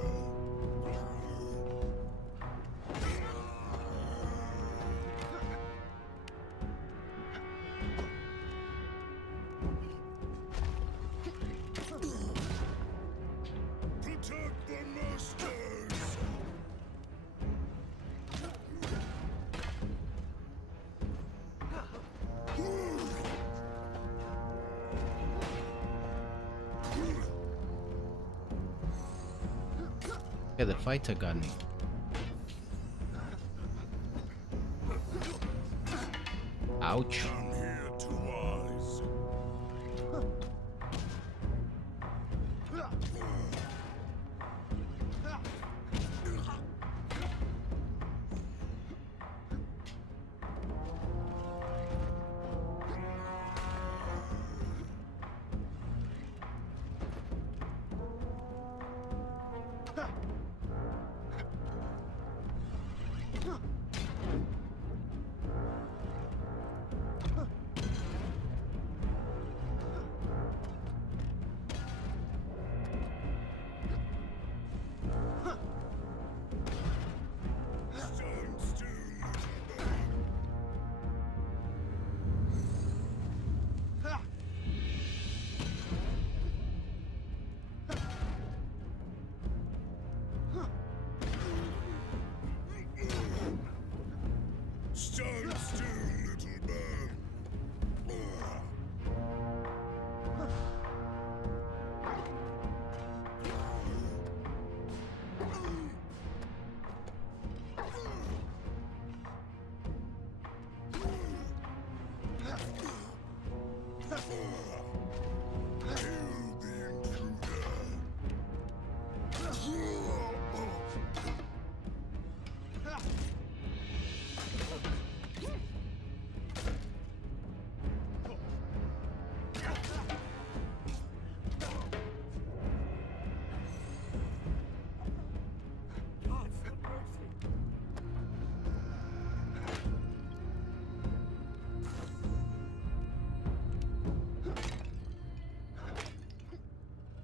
Protect the masters. Yeah, the fighter got me. Ouch. I'm here to wise.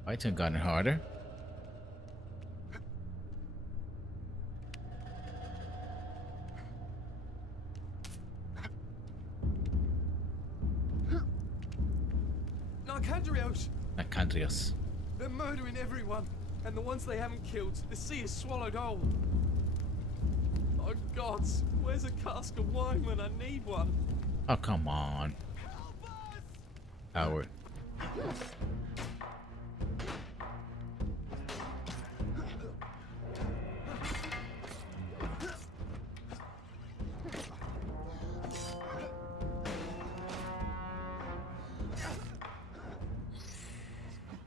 Fights have gotten harder. Narcandrios! Acandrios. They're murdering everyone, and the ones they haven't killed, the sea is swallowed whole. Oh gods, where's a cask of wine when I need one? Oh, come on. Help us! Howard.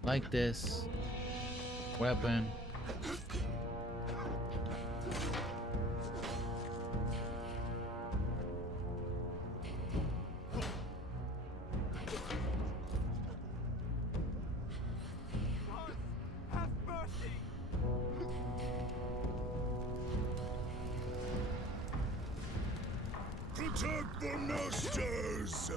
Like this. Weapon. Have mercy! Protect the masters!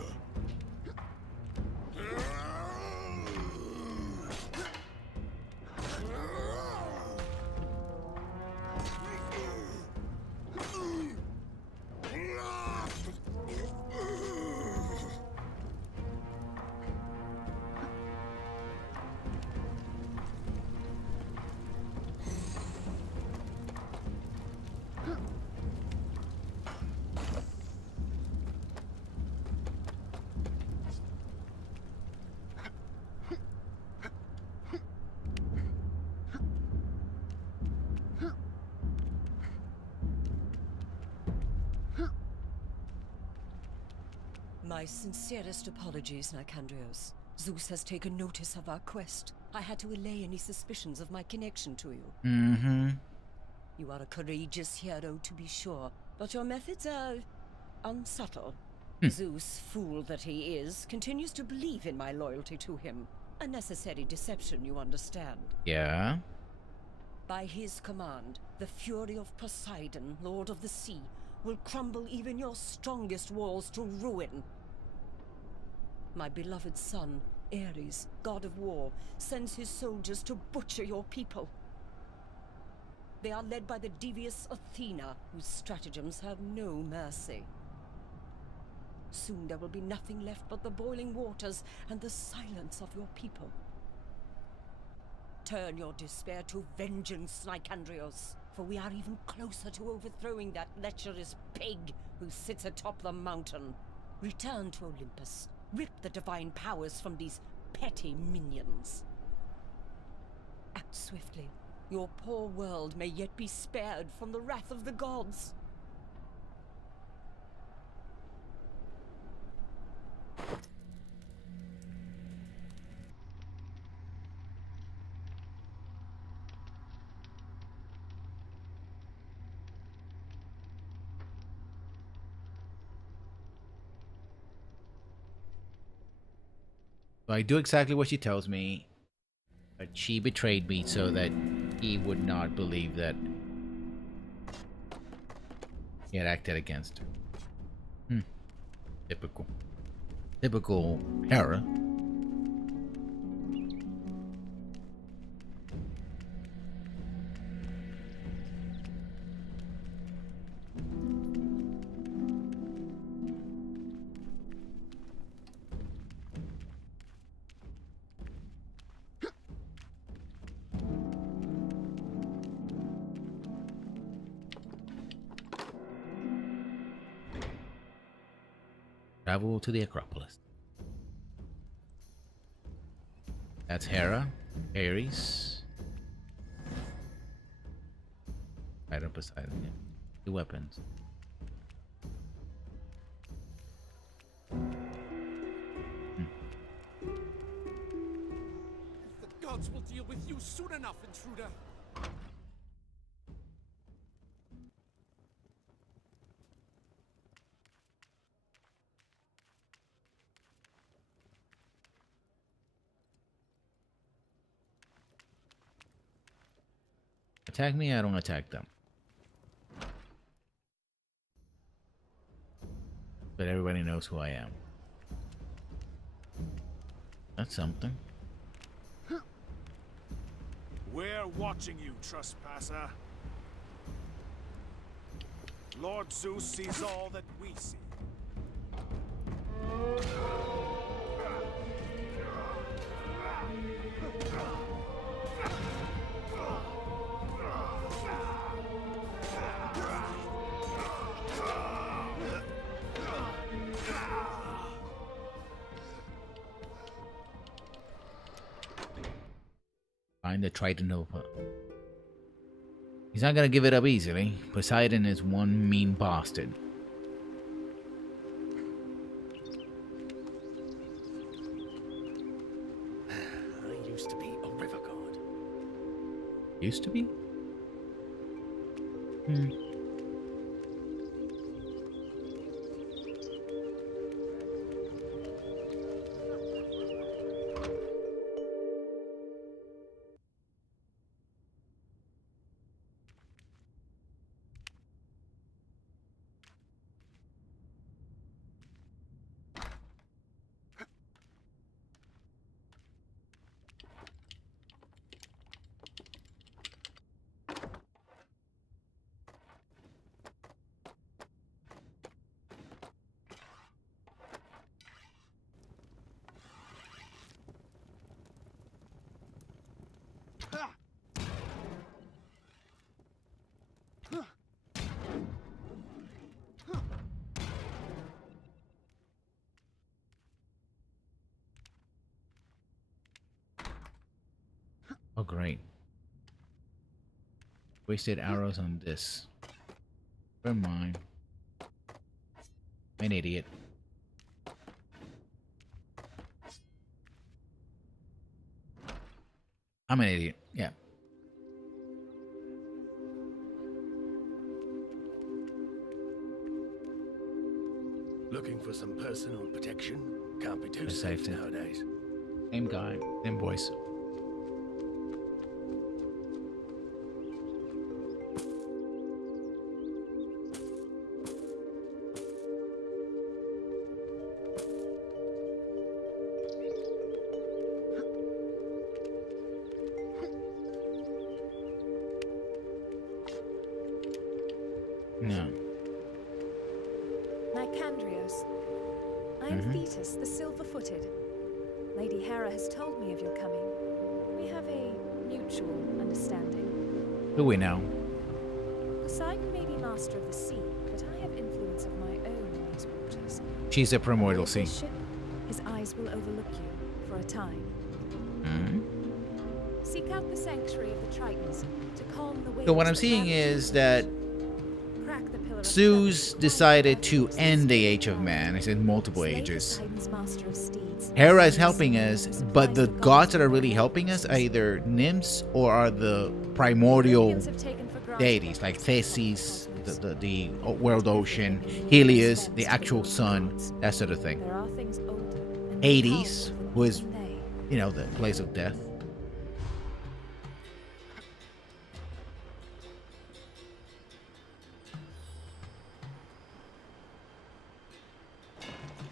My sincerest apologies, Nicandrios. Zeus has taken notice of our quest. I had to allay any suspicions of my connection to you. Mm-hmm. You are a courageous hero, to be sure, but your methods are unsubtle. Zeus, fool that he is, continues to believe in my loyalty to him. A necessary deception, you understand. Yeah. By his command, the fury of Poseidon, Lord of the Sea, will crumble even your strongest walls to ruin. My beloved son, Ares, god of war, sends his soldiers to butcher your people. They are led by the devious Athena, whose stratagems have no mercy. Soon there will be nothing left but the boiling waters and the silence of your people. Turn your despair to vengeance, Nicandrios, for we are even closer to overthrowing that lecherous pig who sits atop the mountain. Return to Olympus. Rip the divine powers from these petty minions. Act swiftly. Your poor world may yet be spared from the wrath of the gods. So I do exactly what she tells me, but she betrayed me so that he would not believe that he had acted against her. Typical. Typical Hera. Travel to the Acropolis. That's Hera, Ares. Right up beside him. Yeah. The weapons. The gods will deal with you soon enough, intruder. Attack me, I don't attack them. But everybody knows who I am. That's something. We're watching you, trespasser. Lord Zeus sees all that we see. Find the Triton Nova. He's not gonna give it up easily. Poseidon is one mean bastard. I used to be a river god. Used to be? Hmm. Oh, great. Wasted arrows on this. Never mind. I'm an idiot. I'm an idiot. Yeah. Looking for some personal protection? Can't be too Just safe saved it. nowadays. Same guy. Same voice. No. Nicandrios. I am Thetis, the silver-footed. Lady Hera has told me of your coming. We have a mutual understanding. Who we know? Poseidon may be master of the sea, but I have influence of my own in these waters. She's a primordial With sea. this ship, his eyes will overlook you for a time. Seek out the sanctuary of the Tritons to calm the waves. So what I'm that seeing ravage is the that Crack the pillar of Zeus flesh, decided find to Atreus' end the spirit Age of power. Man. I said multiple Slay ages. Poseidon's master of steeds. Hera is Zeus helping us, but the gods that are really helping us are either nymphs or are the primordial Olympians have taken for granted deities that like the Theses, cosmos. the world ocean, Helios, the actual sun, that sort of thing. There are things older and more Hades, powerful who is, than they. you know, the place of death.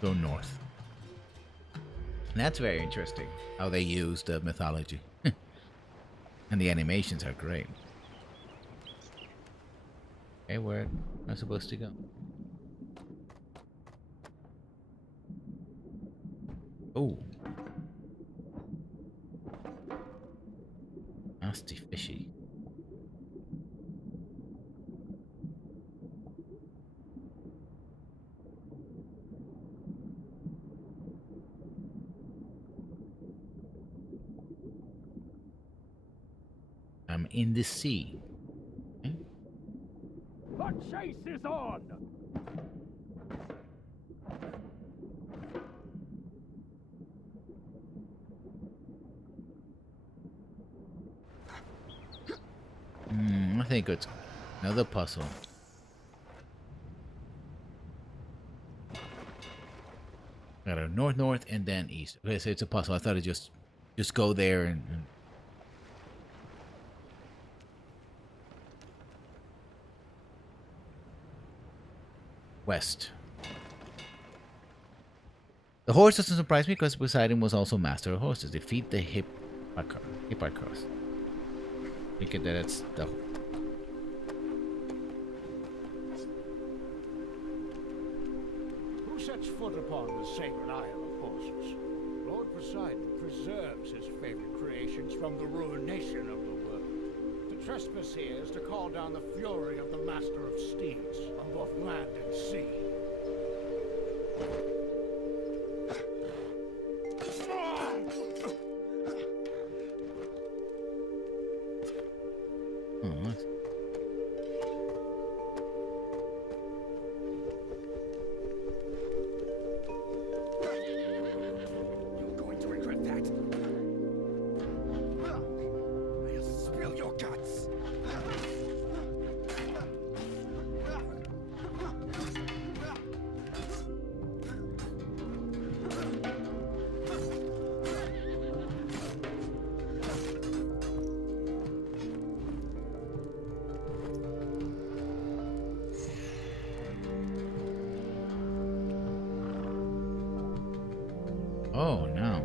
Go north. And that's very interesting, how they use the mythology. And the animations are great. Okay, where am I supposed to go? Oh. Nasty fishy. I'm in the sea. Okay. The chase is on! I think it's another puzzle. Gotta north, north, and then east. Okay, so it's a puzzle. I thought it just go there and west. The horse doesn't surprise me because Poseidon was also master of horses. Defeat the Hipparchus. Think that it's the. Who sets foot upon the sacred Isle of Horses? Lord Poseidon preserves his favorite creations from the ruination of the world. To trespass here is to call down the fury of the Master of Steeds on both land and sea. You're going to regret that. I'll spill your guts. Oh no.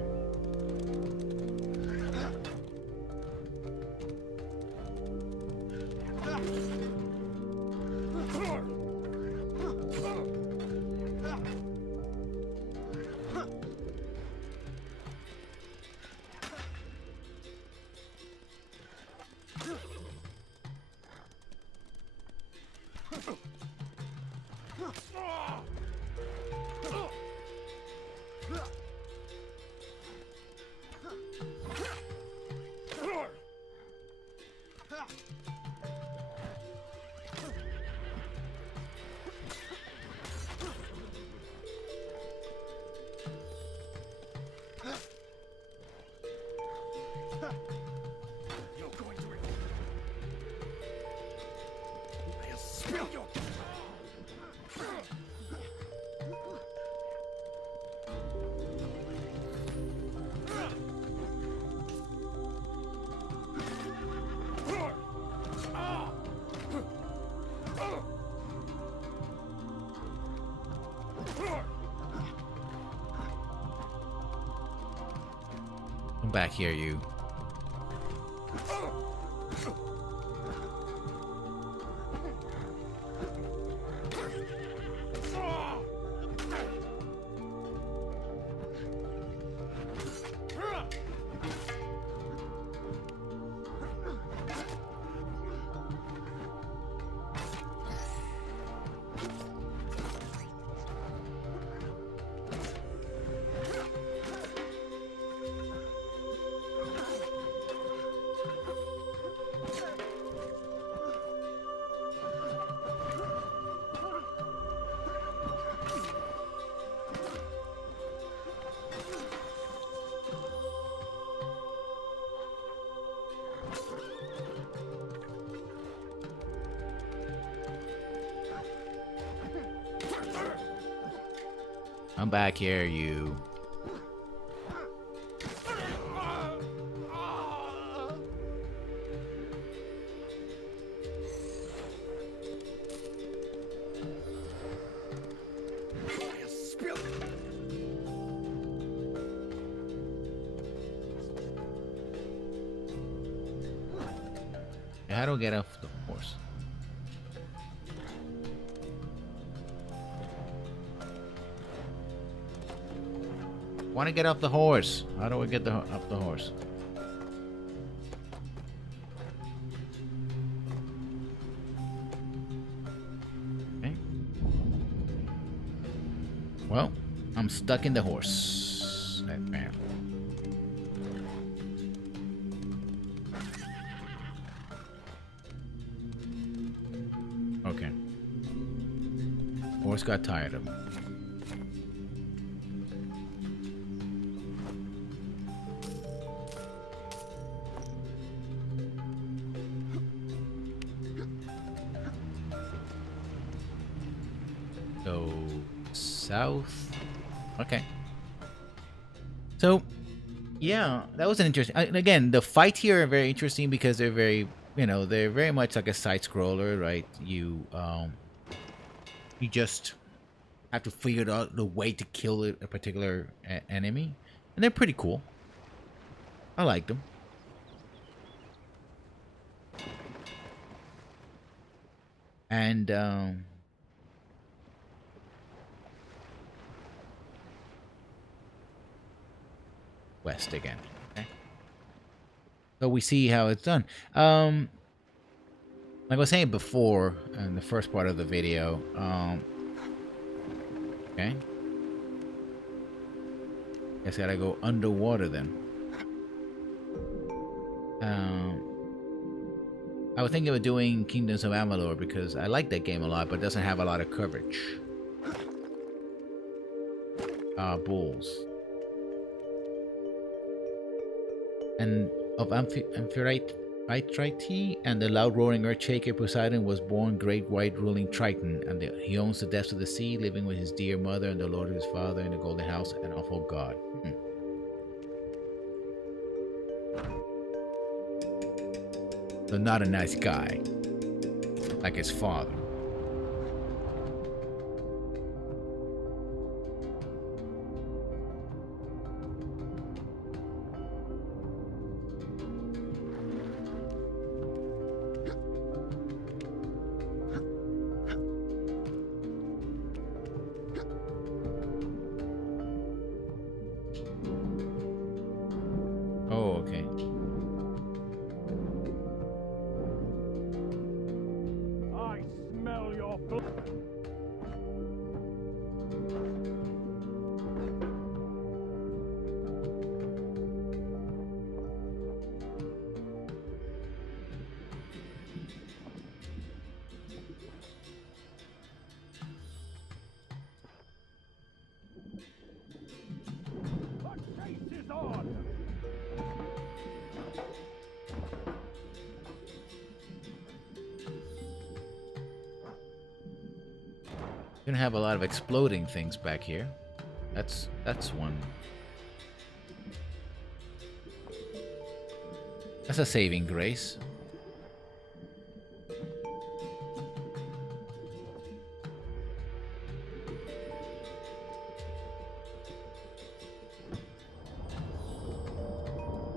You're going to regret. I'll spill your Come back here, you. Come back here, you. I'll spill. How do I get off the horse? Want to get off the horse? How do I get off the horse? Okay. Well, I'm stuck in the horse. That man. Okay. Horse got tired of me. Go south. Okay. So, yeah, that was an interesting. Again, the fight here are very interesting because they're very, they're very much like a side scroller, right? You just have to figure out the way to kill a particular enemy, and they're pretty cool. I like them. And west again. Okay. So we see how it's done. Like I was saying before in the first part of the video, okay. Guess I gotta go underwater then. I was thinking of doing Kingdoms of Amalur because I like that game a lot, but it doesn't have a lot of coverage. Bulls. And of Amphitrite and the loud roaring earth-shaker Poseidon was born great white ruling Triton, and he owns the depths of the sea, living with his dear mother and the lord of his father in the golden house, an awful god. So not a nice guy, like his father. Oh, okay. I smell your blood. The chase is on. Gonna have a lot of exploding things back here. That's one. That's a saving grace.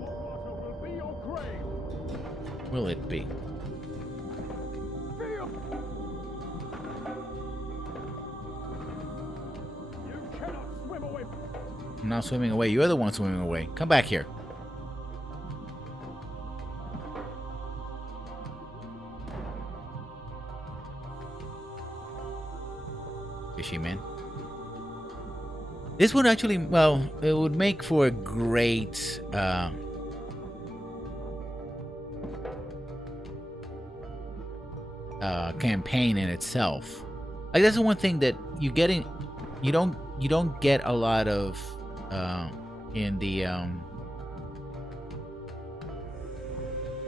Water will be your grave. Will it be? Feel. You cannot swim away. I'm not swimming away. You're the one swimming away. Come back here. Fishy man. This would actually, well, it would make for a great campaign in itself. Like that's the one thing that you don't get a lot of in the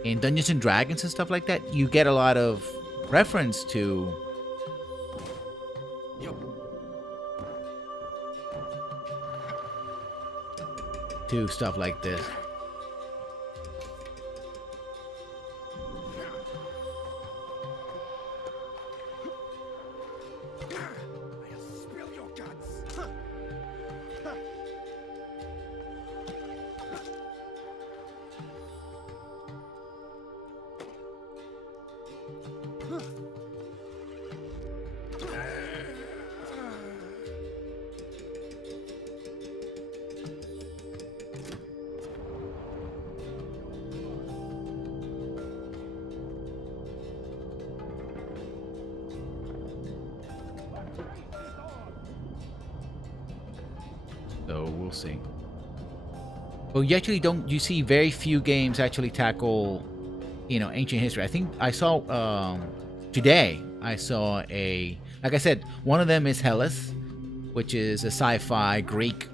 in Dungeons and Dragons and stuff like that. You get a lot of reference to stuff like this. So we'll see. Well, you actually don't. You see very few games actually tackle, ancient history. I think I saw today. I saw like I said, one of them is Hellas, which is a sci-fi Greek,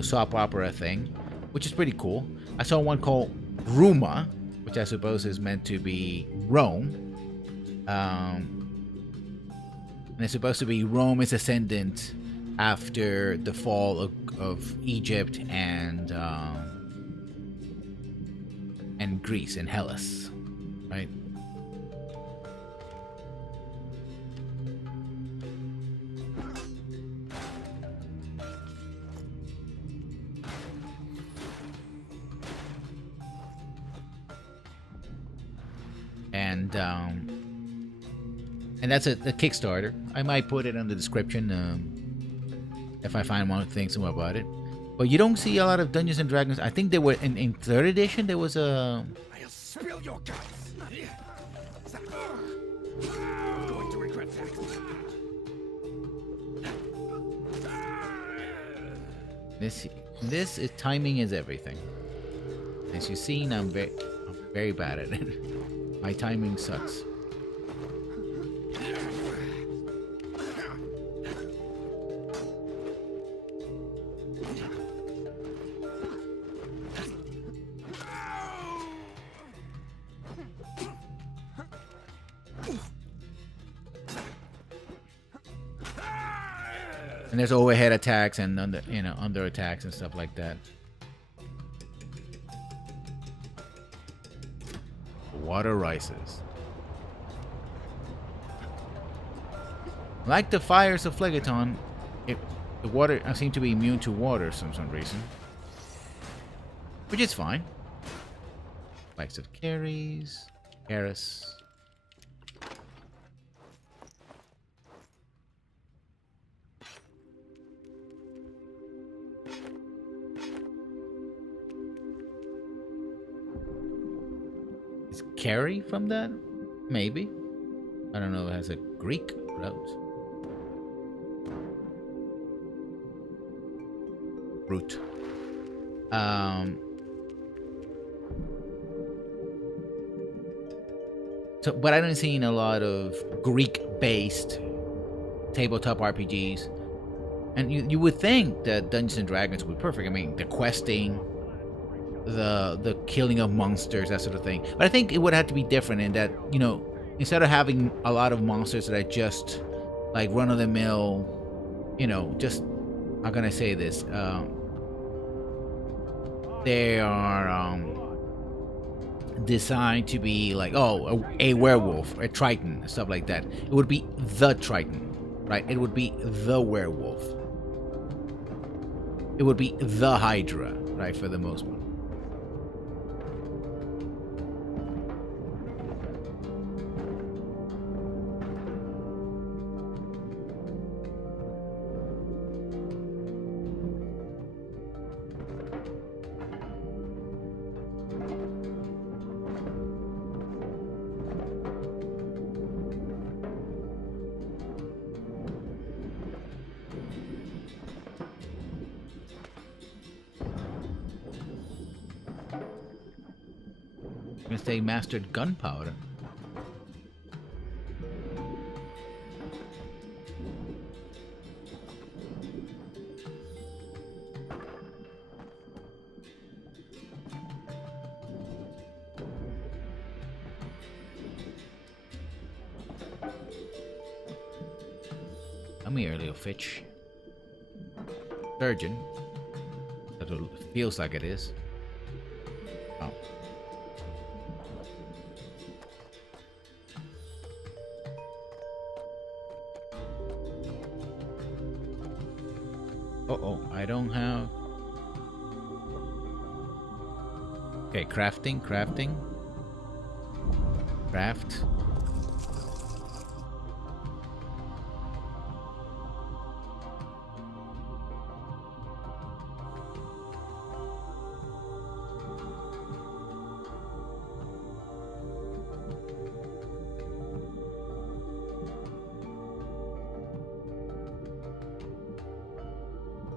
soap opera thing, which is pretty cool. I saw one called Roma, which I suppose is meant to be Rome. And it's supposed to be Rome's ascendant after the fall of Egypt and Greece and Hellas, right? And And that's a Kickstarter. I might put it in the description if I find one thing more about it. But you don't see a lot of Dungeons and Dragons. I think there were in 3rd edition there was a. I'll spill your guts. I'm going to regret that. This is timing is everything. As you've seen, I'm very bad at it. My timing sucks. And there's overhead attacks and under attacks and stuff like that. Water rises. Like the fires of Phlegethon, the water seem to be immune to water for some reason. Which is fine. Likes of Caris. Is Carrie from that? Maybe. I don't know. It has a Greek route. Root. So, but I didn't see a lot of Greek-based tabletop RPGs, and you would think that Dungeons and Dragons would be perfect. I mean, the questing, the killing of monsters, that sort of thing. But I think it would have to be different in that, instead of having a lot of monsters that are just like run-of-the-mill, just, how can I say this? They are designed to be like, a werewolf, a Triton, stuff like that. It would be the Triton, right? It would be the werewolf. It would be the Hydra, right, for the most part. If they mastered gunpowder. Come here, little Fitch. Surgeon. That feels like it is. Oh. Uh-oh, I don't have... Okay, crafting. Craft.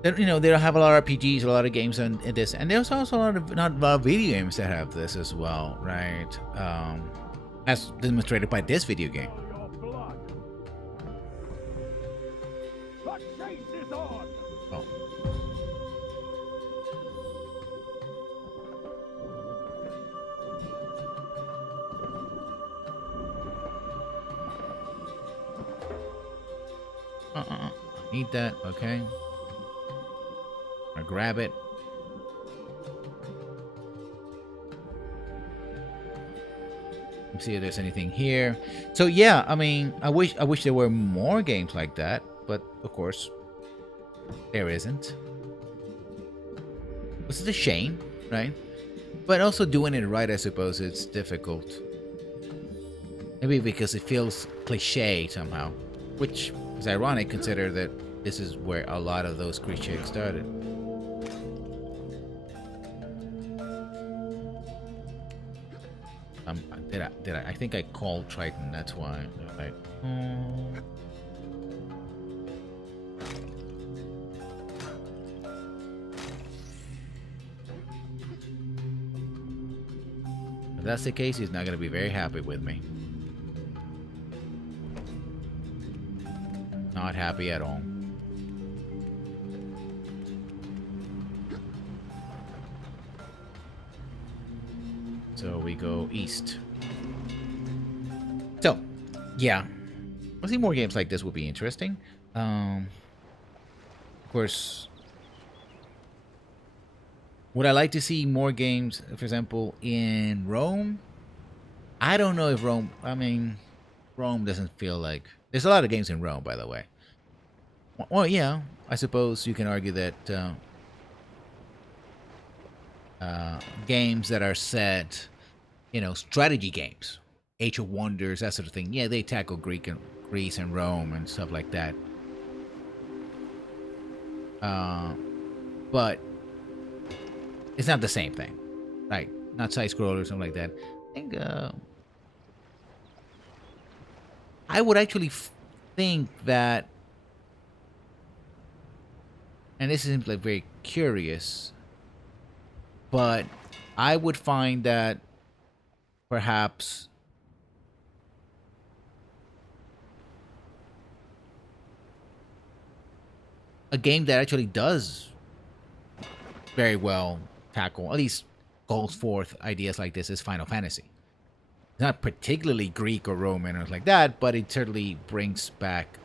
They don't have a lot of RPGs, a lot of games on this, and there's also not a lot of video games that have this as well, right? As demonstrated by this video game. Oh. Need that, okay. I'll grab it. Let's see if there's anything here. So yeah, I mean, I wish there were more games like that, but of course, there isn't. Which is a shame, right? But also doing it right, I suppose, it's difficult. Maybe because it feels cliche somehow, which is ironic consider that this is where a lot of those cliches started. Did I think I called Triton, that's why. Right. If that's the case, he's not gonna be very happy with me. Not happy at all. So we go east. So, yeah. I think more games like this would be interesting. Of course, would I like to see more games, for example, in Rome? I don't know if Rome... I mean, Rome doesn't feel like... There's a lot of games in Rome, by the way. Well, yeah, I suppose you can argue that games that are set, you know, strategy games, Age of Wonders, that sort of thing. Yeah, they tackle Greece and Rome and stuff like that. But it's not the same thing, right? Not side scroller or something like that. I think I would actually think that, and this isn't like very curious, but I would find that perhaps a game that actually does very well tackle, at least goes forth ideas like this, is Final Fantasy. It's not particularly Greek or Roman or anything like that, but it certainly brings back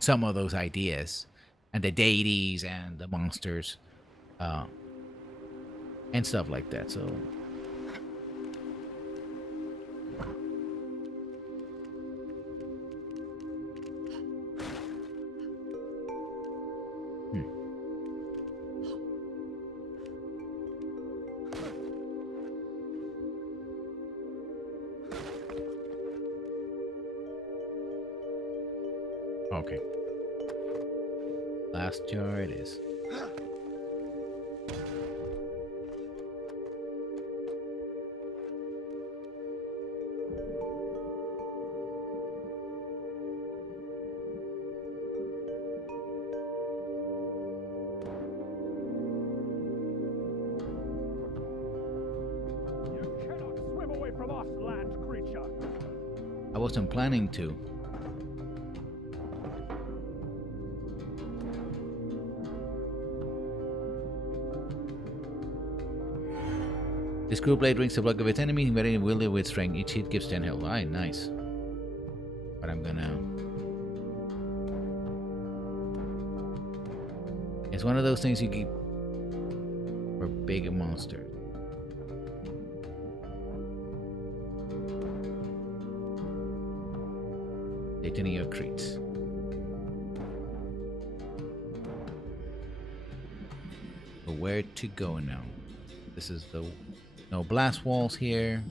some of those ideas and the deities and the monsters and stuff like that. So okay. Last jar it is. You cannot swim away from us, land creature. I wasn't planning to. The screw blade rings the block of its enemy, very wielded with strength. Each hit gives 10 health. Alright, nice. But I'm gonna... It's one of those things you keep for big monster. Titaniocrates. So where to go now? This is the... No blast walls here.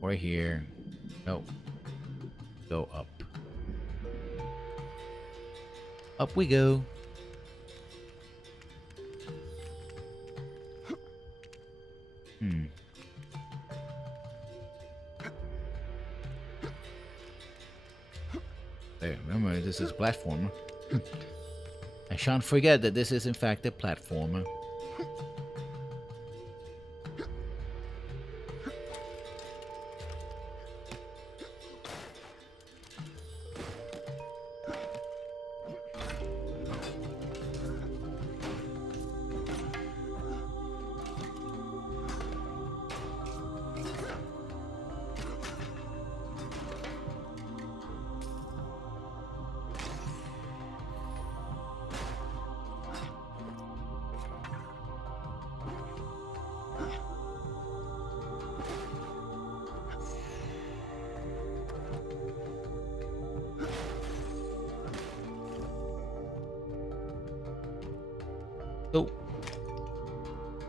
Or here. Nope. Go up. Up we go. There, remember this is a platformer. I shan't forget that this is in fact a platformer. So,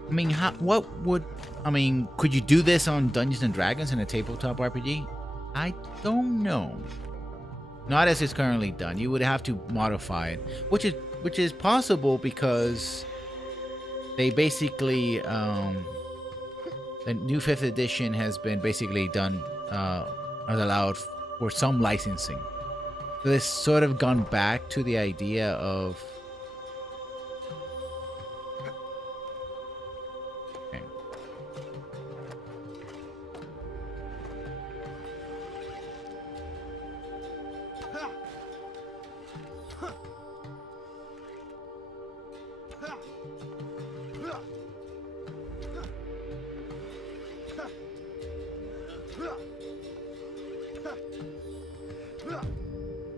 I mean, what would I mean, could you do this on Dungeons and Dragons in a tabletop RPG? I don't know. Not as it's currently done. You would have to modify it, which is possible because they basically the new 5th edition has been basically done has allowed for some licensing. So it's sort of gone back to the idea of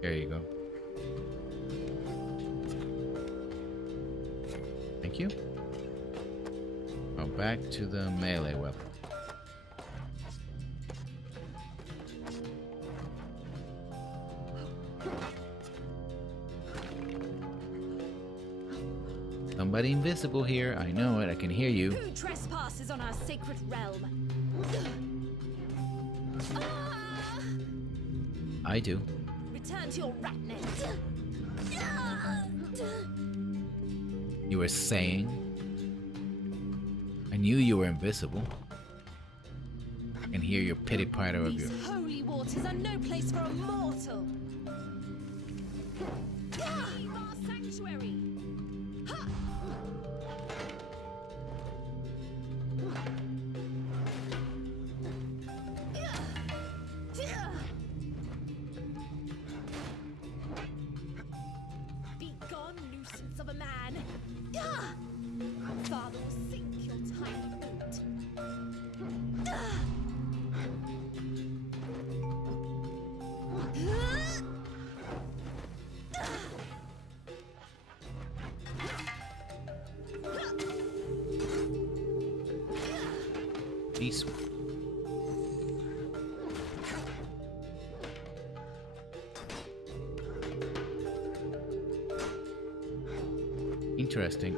there you go. Thank you. Go back to the melee weapon. Somebody invisible here. I know it. I can hear you. Who trespasses on our sacred realm? I do. Return to your rat nest. You were saying? I knew you were invisible. I can hear your pity patter of your... These holy waters are no place for a mortal. Leave our sanctuary. Be gone, nuisance of a man. Father will sink your tiny boot. Peace. Interesting.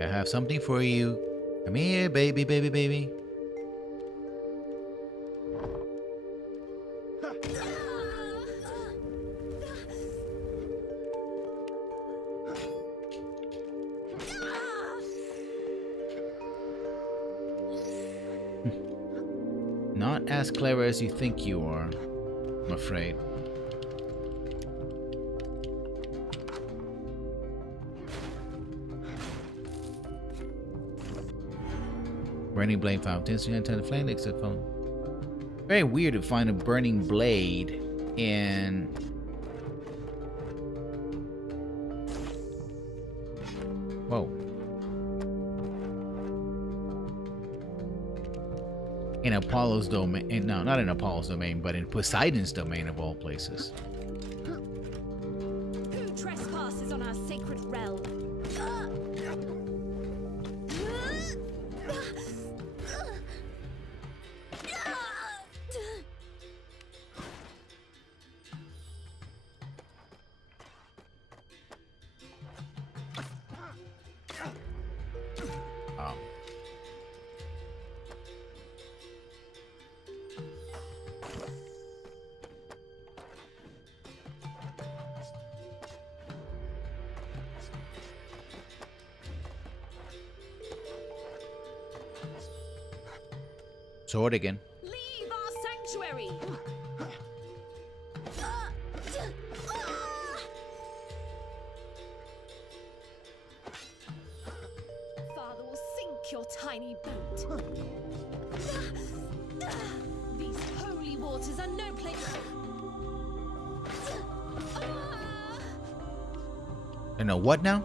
I have something for you. Come here, baby, baby, baby. Not as clever as you think you are, I'm afraid. Burning blade fountains, you turn the flame next to the phone. Very weird to find a burning blade in... Whoa. In Apollo's domain, no, not in Apollo's domain, but in Poseidon's domain of all places. Who trespasses on our sacred realm? Sword again. Leave our sanctuary! Father will sink your tiny boat. These holy waters are no place. You know what now?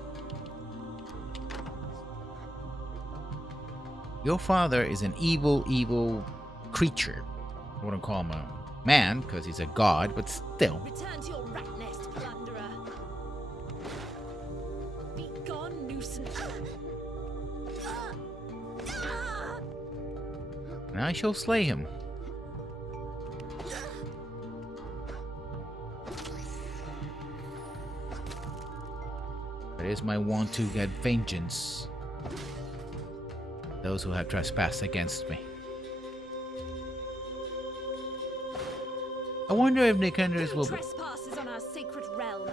Your father is an evil creature. I wouldn't call him a man because he's a god, but still. Return to your rat nest, plunderer. Be gone, nuisance. And I shall slay him. It is my wont to get vengeance. Those who have trespassed against me. I wonder if Nikanders will be... Trespasses on our sacred realm.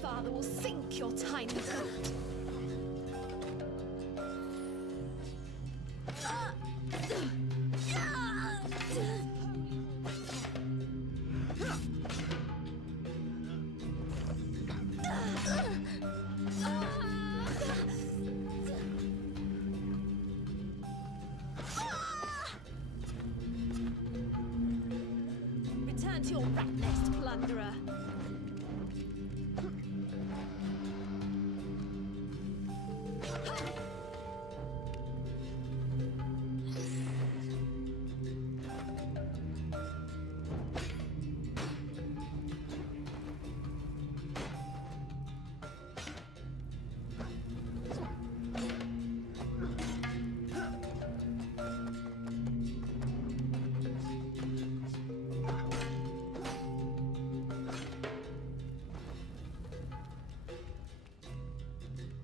Father will sink your tiny boat. Return to your rat nest, plunderer.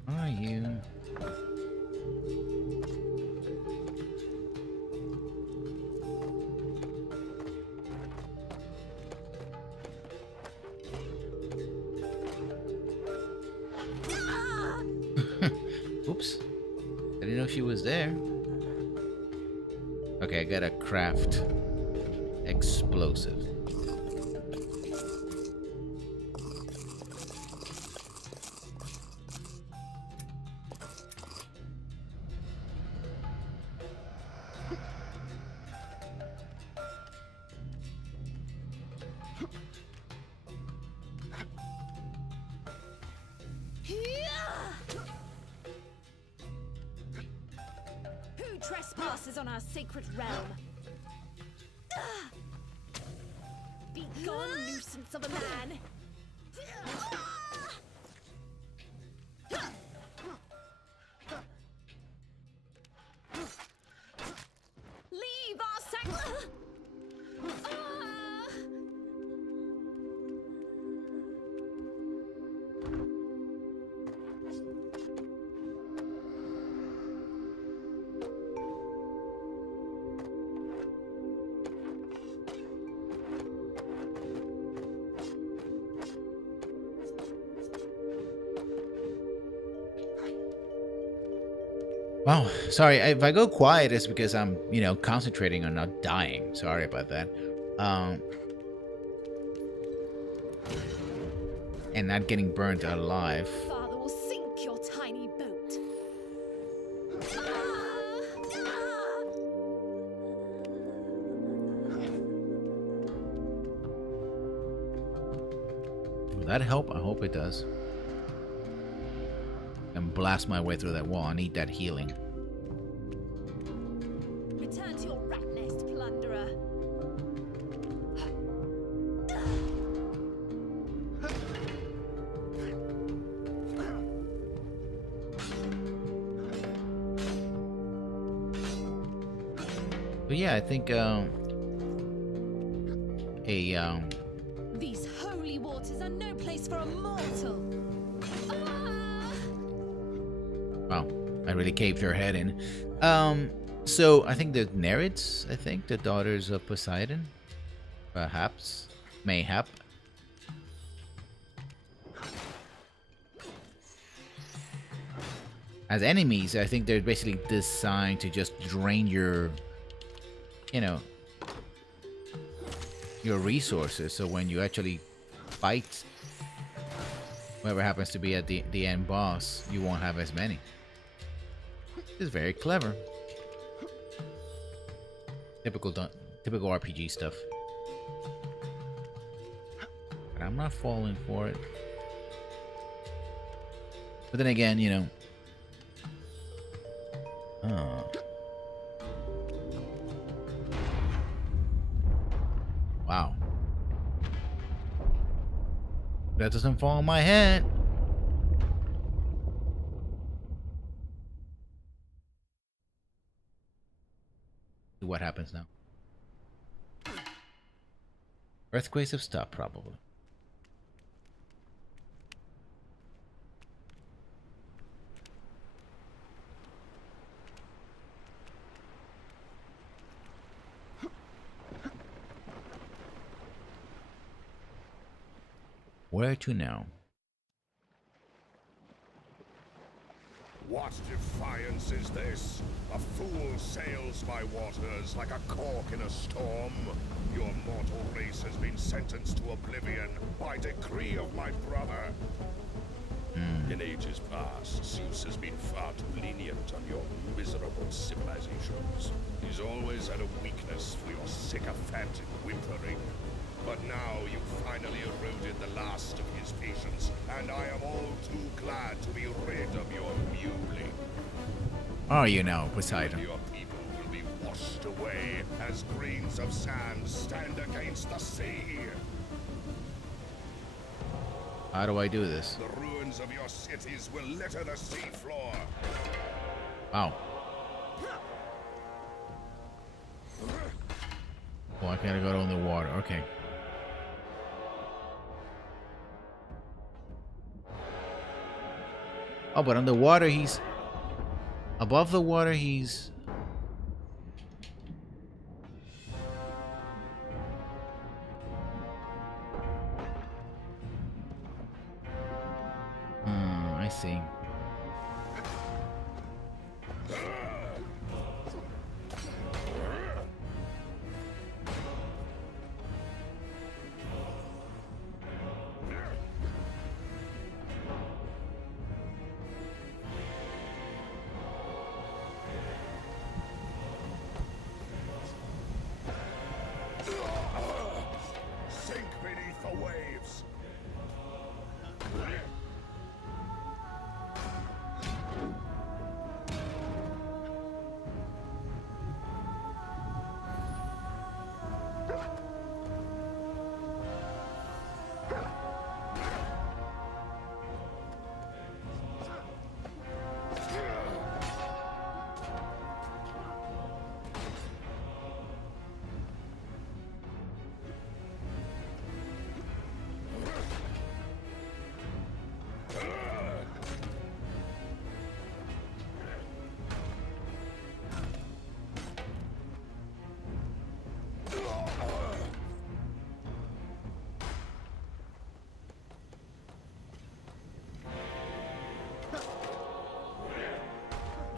Are you? Oops. I didn't know she was there. Okay, I gotta craft explosive. Who trespasses on our sacred realm? Be gone, nuisance of a man! Leave our sanctuary! Wow, sorry, if I go quiet, it's because I'm, concentrating on not dying. Sorry about that. And not getting burnt alive. Father will sink your tiny boat. Will that help? I hope it does. I'm blast my way through that wall. I need that healing. Return to your rat nest, plunderer. But yeah, I think These holy waters are no place for a mortal. Wow, I really caved her head in. So I think the Nereids, the daughters of Poseidon, perhaps, mayhap. As enemies, I think they're basically designed to just drain your, your resources. So when you actually fight whoever happens to be at the end boss, you won't have as many. It's very clever. Typical RPG stuff. But I'm not falling for it. But then again, wow. That doesn't fall on my head. What happens now? Earthquakes have stopped, probably. Where to now? What defiance is this? A fool sails my waters like a cork in a storm. Your mortal race has been sentenced to oblivion by decree of my brother. In ages past, Zeus has been far too lenient on your miserable civilizations. He's always had a weakness for your sycophantic whimpering. But now you've finally eroded the last of his patience, and I am all too glad to be rid of your mewling. Are you now, Poseidon? Your people will be washed away as grains of sand stand against the sea. How do I do this? The ruins of your cities will litter the seafloor. Wow. Oh, I gotta go in the water. Okay. Oh, but on the water, he's... Above the water, he's... I see. Sink beneath the waves.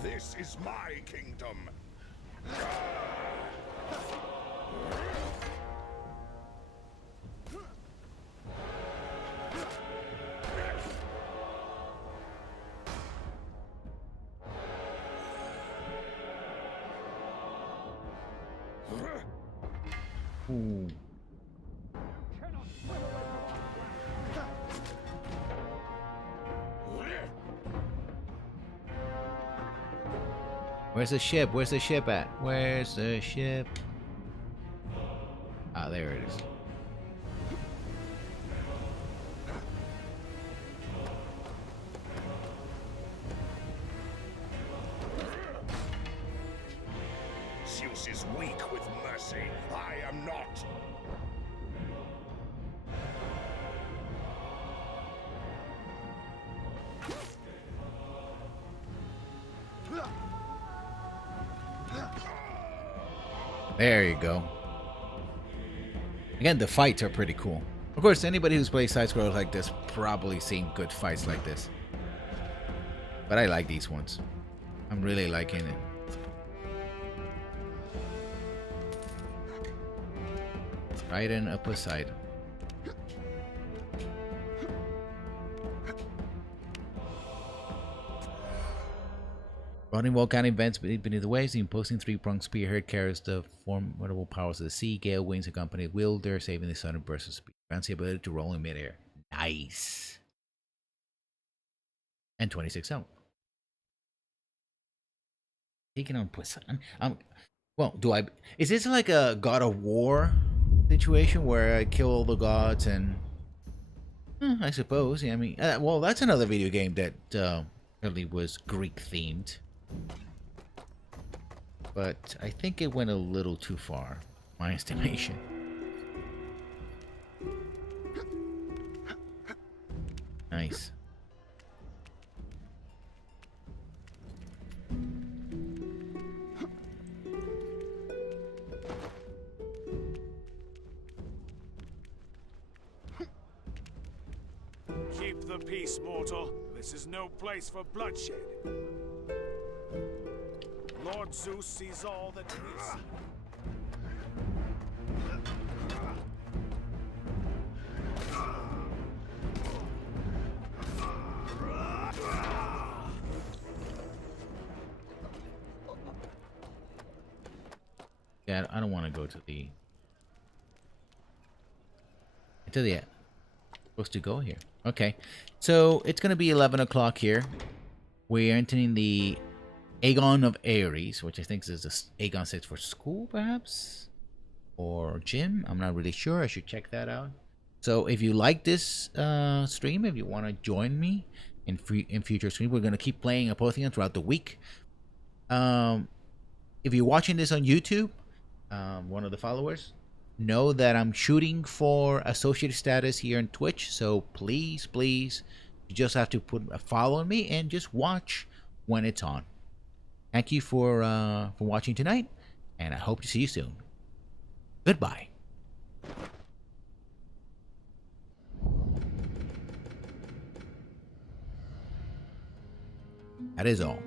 This is my kingdom. Ooh. Where's the ship? Where's the ship at? Where's the ship? Ah, there it is. Zeus is weak with mercy. I am not. There you go. Again, the fights are pretty cool. Of course, anybody who's played side scrolls like this probably seen good fights like this. But I like these ones. I'm really liking it. Poseidon, a Poseidon. Running volcanic vents beneath the waves, the imposing three-pronged spearhead carries the formidable powers of the sea. Gale winds accompanied wielder, saving the sudden burst of speed. Grants the ability to roll in midair. Nice. And 26 health. Taking on Poseidon. Well, do I? Is this like a God of War situation where I kill all the gods and? I suppose. Yeah, I mean, well, that's another video game that really was Greek themed. But I think it went a little too far, my estimation. Nice. Keep the peace, mortal. This is no place for bloodshed. Lord Zeus sees all that we see. Yeah, I don't want to go to the supposed to go here. Okay, so it's gonna be 11 o'clock here. We're entering the Aegon of Ares, which I think is the Aegon 6 for school, perhaps, or gym. I'm not really sure. I should check that out. So if you like this stream, if you want to join me in future streams, we're gonna keep playing Apotheon throughout the week. If you're watching this on YouTube, one of the followers, know that I'm shooting for associate status here on Twitch. So please, you just have to put a follow on me and just watch when it's on. Thank you for watching tonight, and I hope to see you soon. Goodbye. That is all.